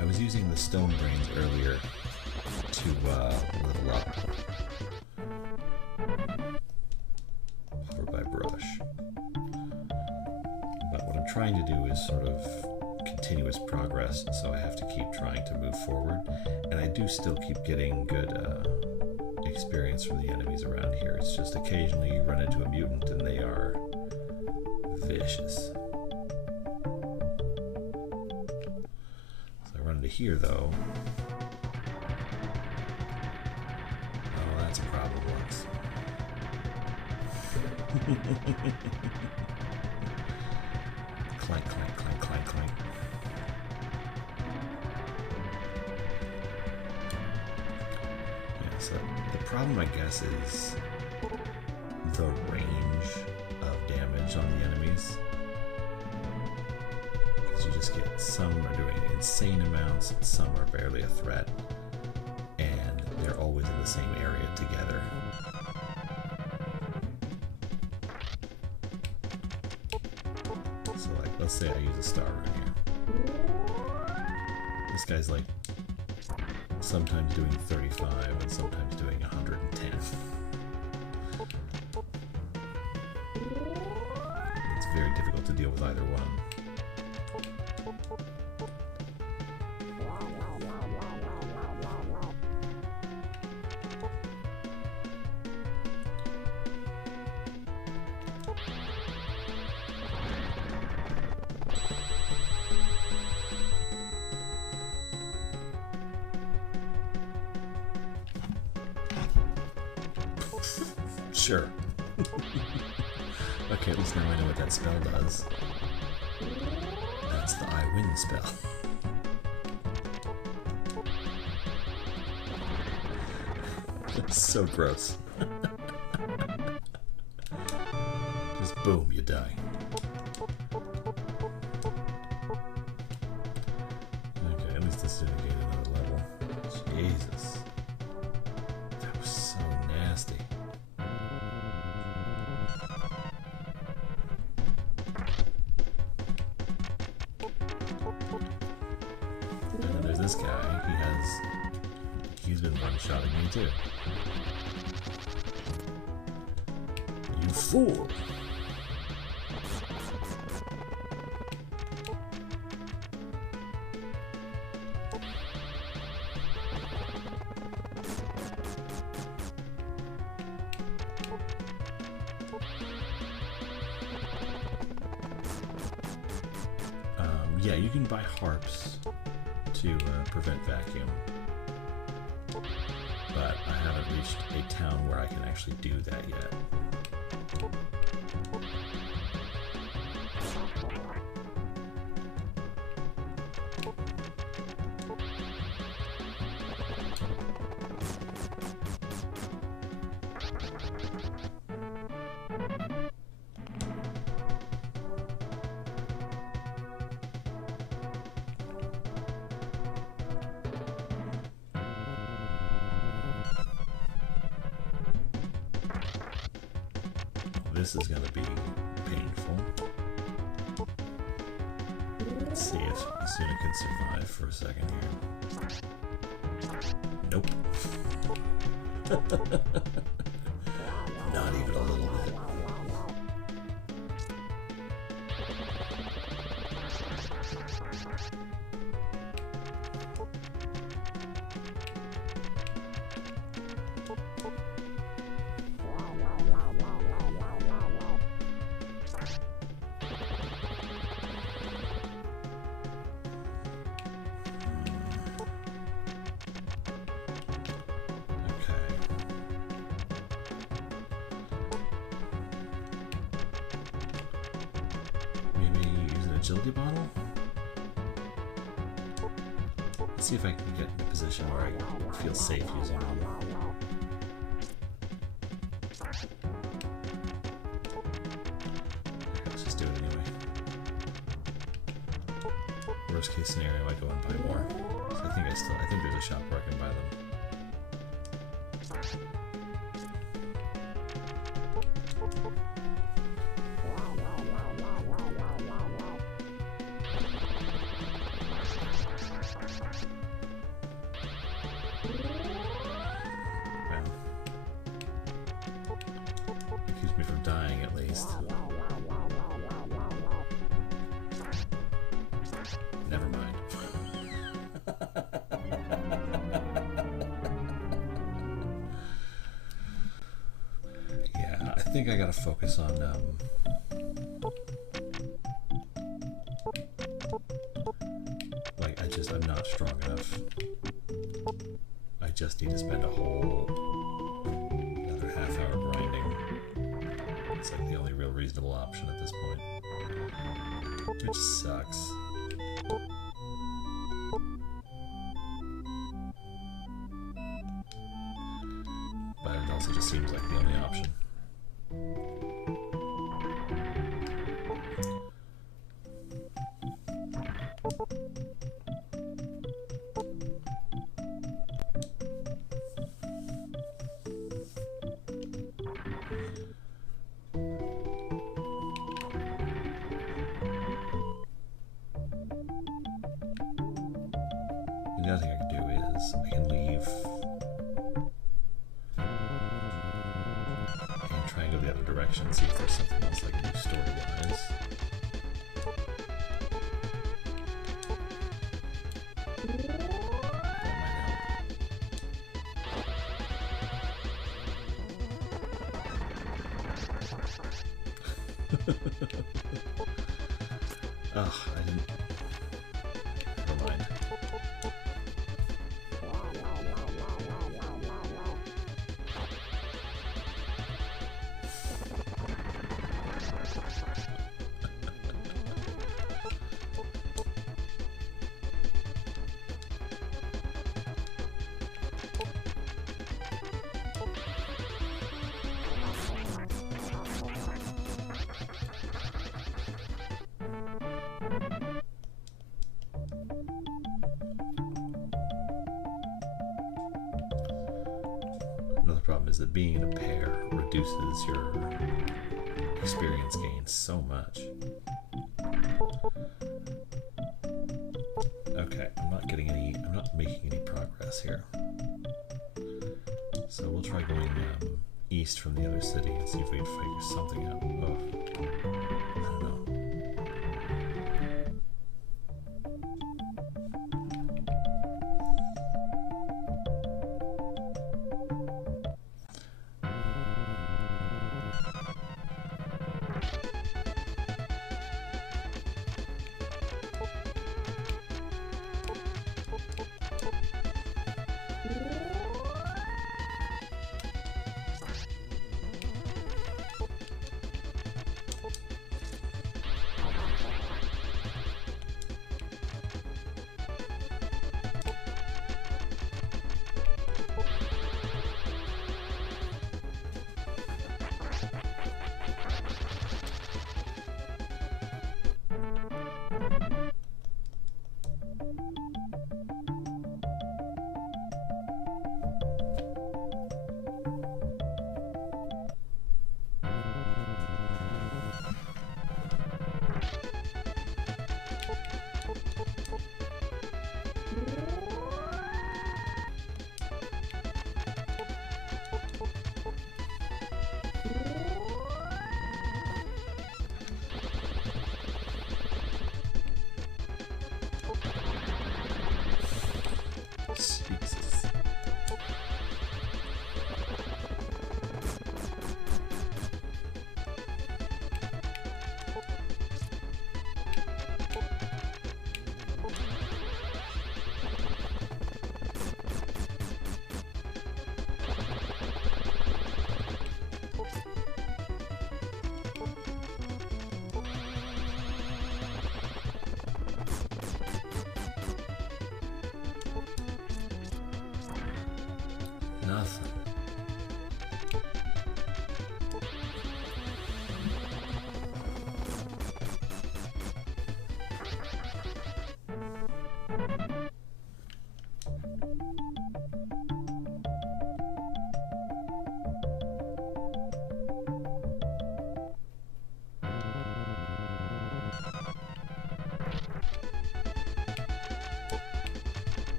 I was using the stone brains earlier to level up over by brush. But what I'm trying to do is sort of continuous progress, so I have to keep trying to move forward. And I do still keep getting good experience from the enemies around here. It's just occasionally you run into a mutant and they are vicious. Here though, oh, that's a problem once. Clank, clank, clank, clank, clank. Yeah, so the problem, I guess, is the range of damage on the enemies. You just get some are doing insane amounts, some are barely a threat, and they're always in the same area together. So like, let's say I use a star rune here. This guy's like sometimes doing 35 and sometimes doing 110. It's very difficult to deal with either one. Sure. Okay, at least now I know what that spell does. That's the I win spell. It's so gross. Just boom, you die. Okay, at least this didn't get another level. Jesus. That was so nasty. This guy, he's been one-shotting me too. You fool! Yeah, you can buy harps to prevent vacuum, but I haven't reached a town where I can actually do that yet. This is going to be painful. Let's see if Asuna can survive for a second here. Nope. Not even a little bit. agility bottle? Let's see if I can get in a position where I feel safe using one. Let's just do it anyway. Worst case scenario, I go and buy more. So I think there's a shop where I can buy them. Keeps me from dying at least. Never mind. Yeah, I think I gotta focus on like I'm not strong enough. I just need to spend a whole another half hour grinding. It's like the only real reasonable option at this point, which sucks. But it also just seems like the only option. The other thing I can do is I can leave and try and go the other direction and see if there's something else I can do story-wise. That might help. Ugh, I didn't... Never mind. Another problem is that being in a pair reduces your experience gains so much. Okay, I'm not making any progress here. So we'll try going east from the other city and see if we can figure something out. Oh, I don't know.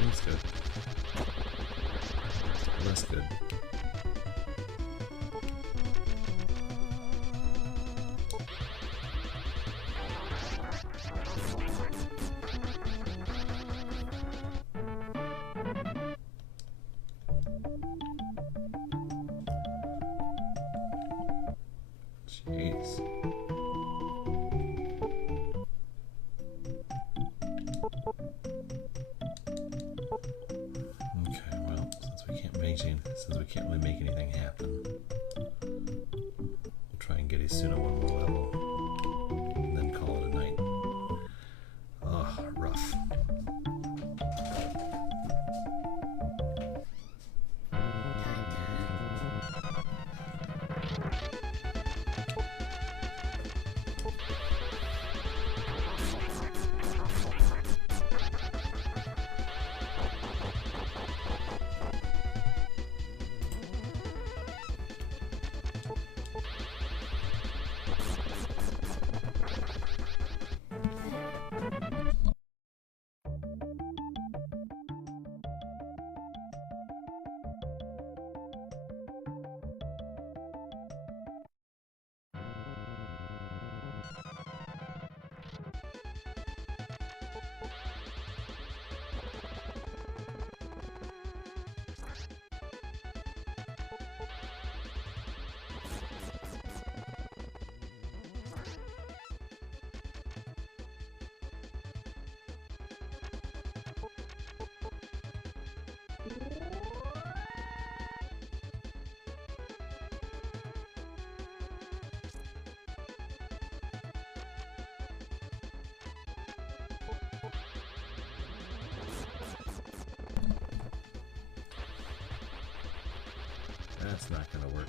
That's good. That's good. Jeez. Okay, well, since we can't really make anything happen, we'll try and get Isuna one more level, and then call it a night. Ah, rough. That's not gonna work.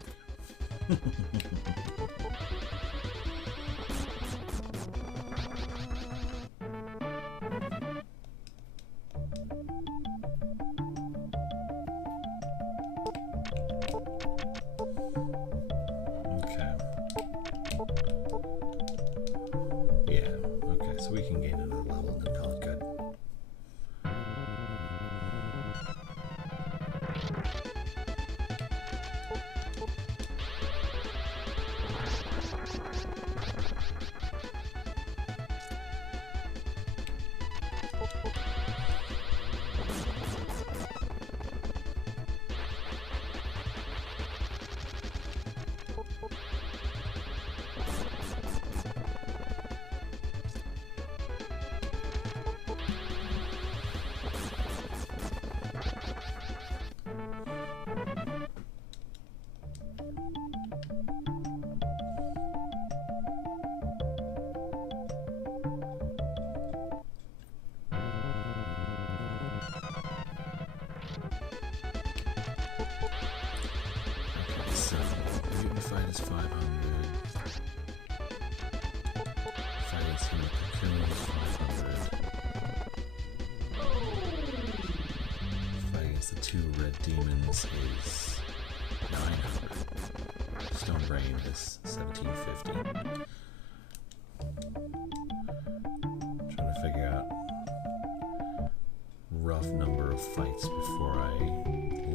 Okay. Yeah, okay, so we can gain another level and then call it good. So, Unified is 500. Fight against him with Cocoon is 500. Fight against the 2 red demons is 900. Stone Brain is 1750. Trying to figure out rough number of fights before I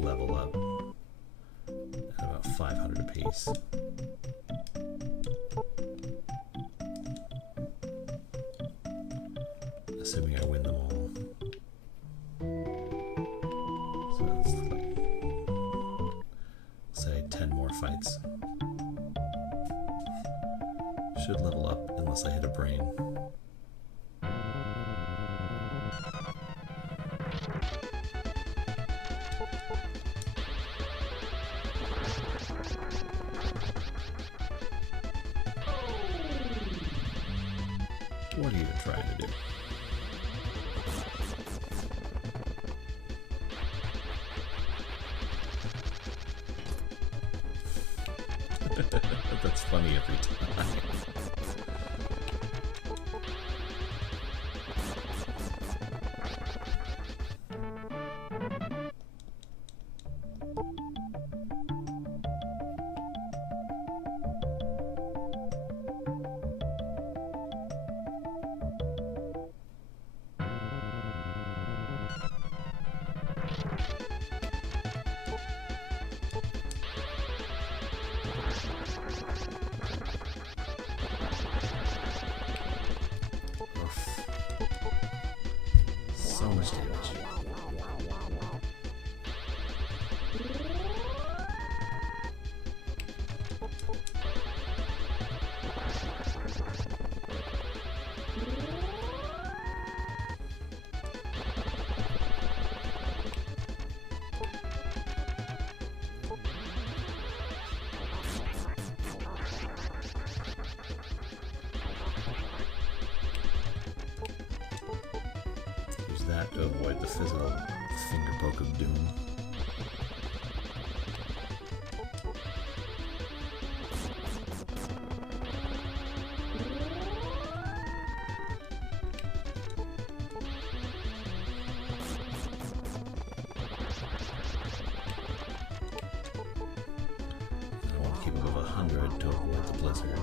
level up. At about 500 apiece. Assuming I win them all. So that's like, say 10 more fights. Should level up unless I hit a brain. What are you trying to do? That's funny every time. So much damage. That to avoid the physical finger poke of doom. I want to keep above 100 to avoid the blizzard.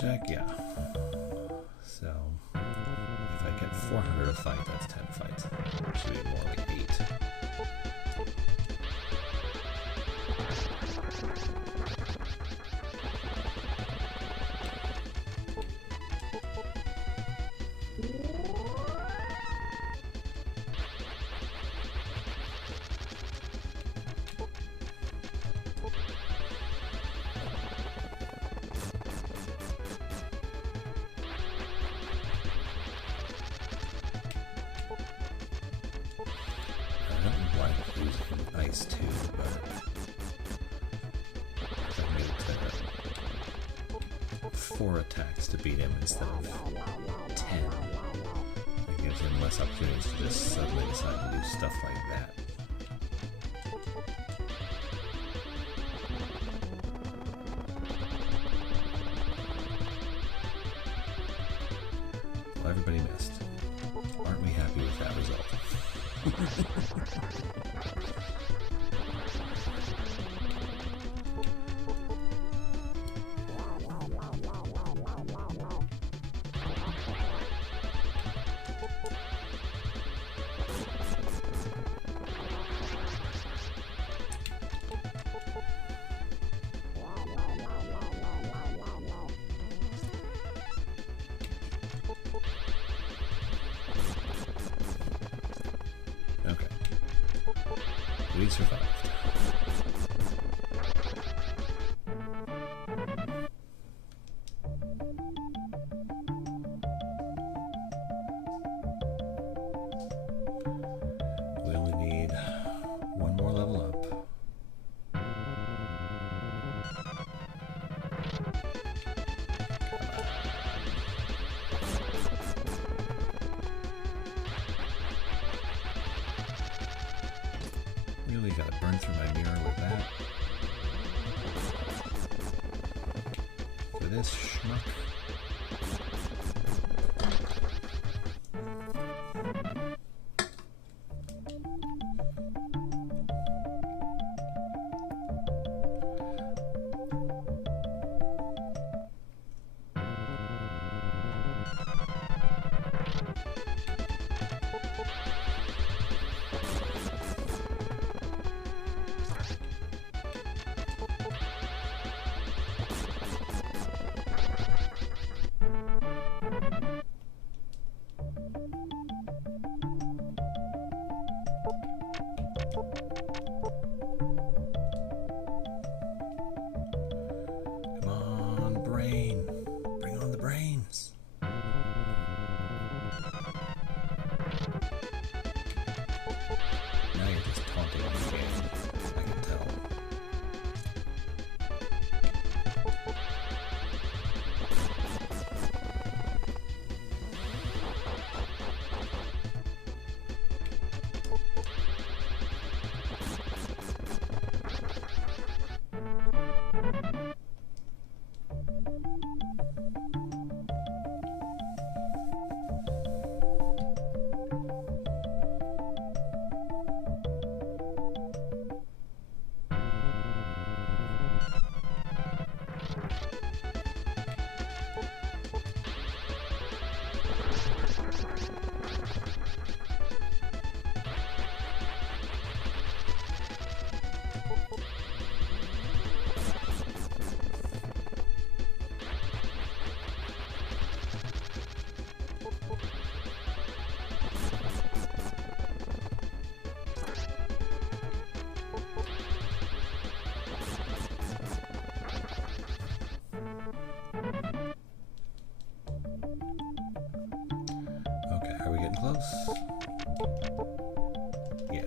Check, yeah. So, if I get 400 a fight, that's 10 fights. Should be more like 8. Ice too, but I can get to 4 attacks to beat him instead of 10. It gives him less opportunities to just suddenly decide to do stuff like that. Well, everybody missed. Aren't we happy with that result? Okay. We survived. We only need one more level up. Really Somebody's got to burn through my mirror with that. For this schmuck. Close. Yeah.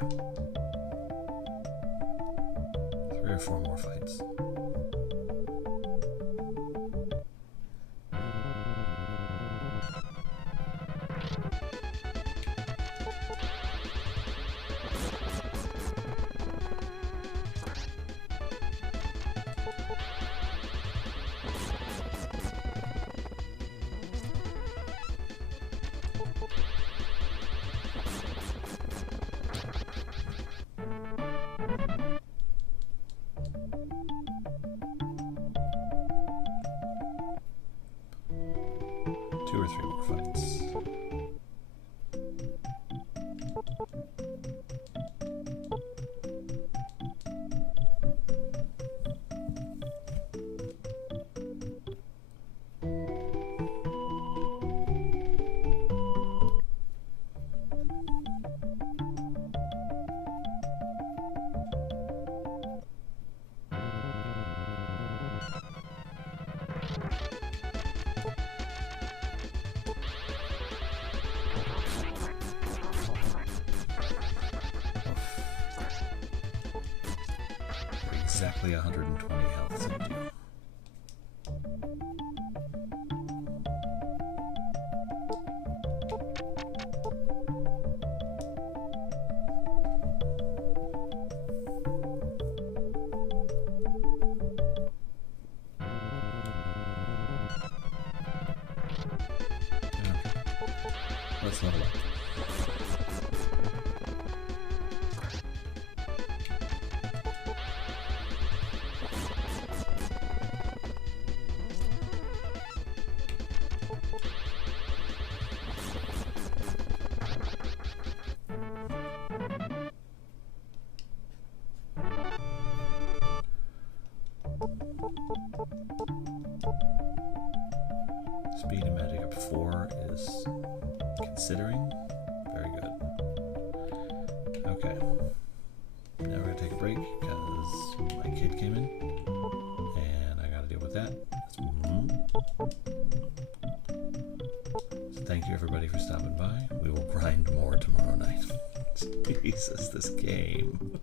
3 or 4 more fights. Two or 3 more fights. Exactly 120 health saved you. Let's level up. Speed and magic up 4 is considering. Very good. Okay. Now we're going to take a break because my kid came in and I got to deal with that. So thank you everybody for stopping by. We will grind more tomorrow night. Jesus, this game.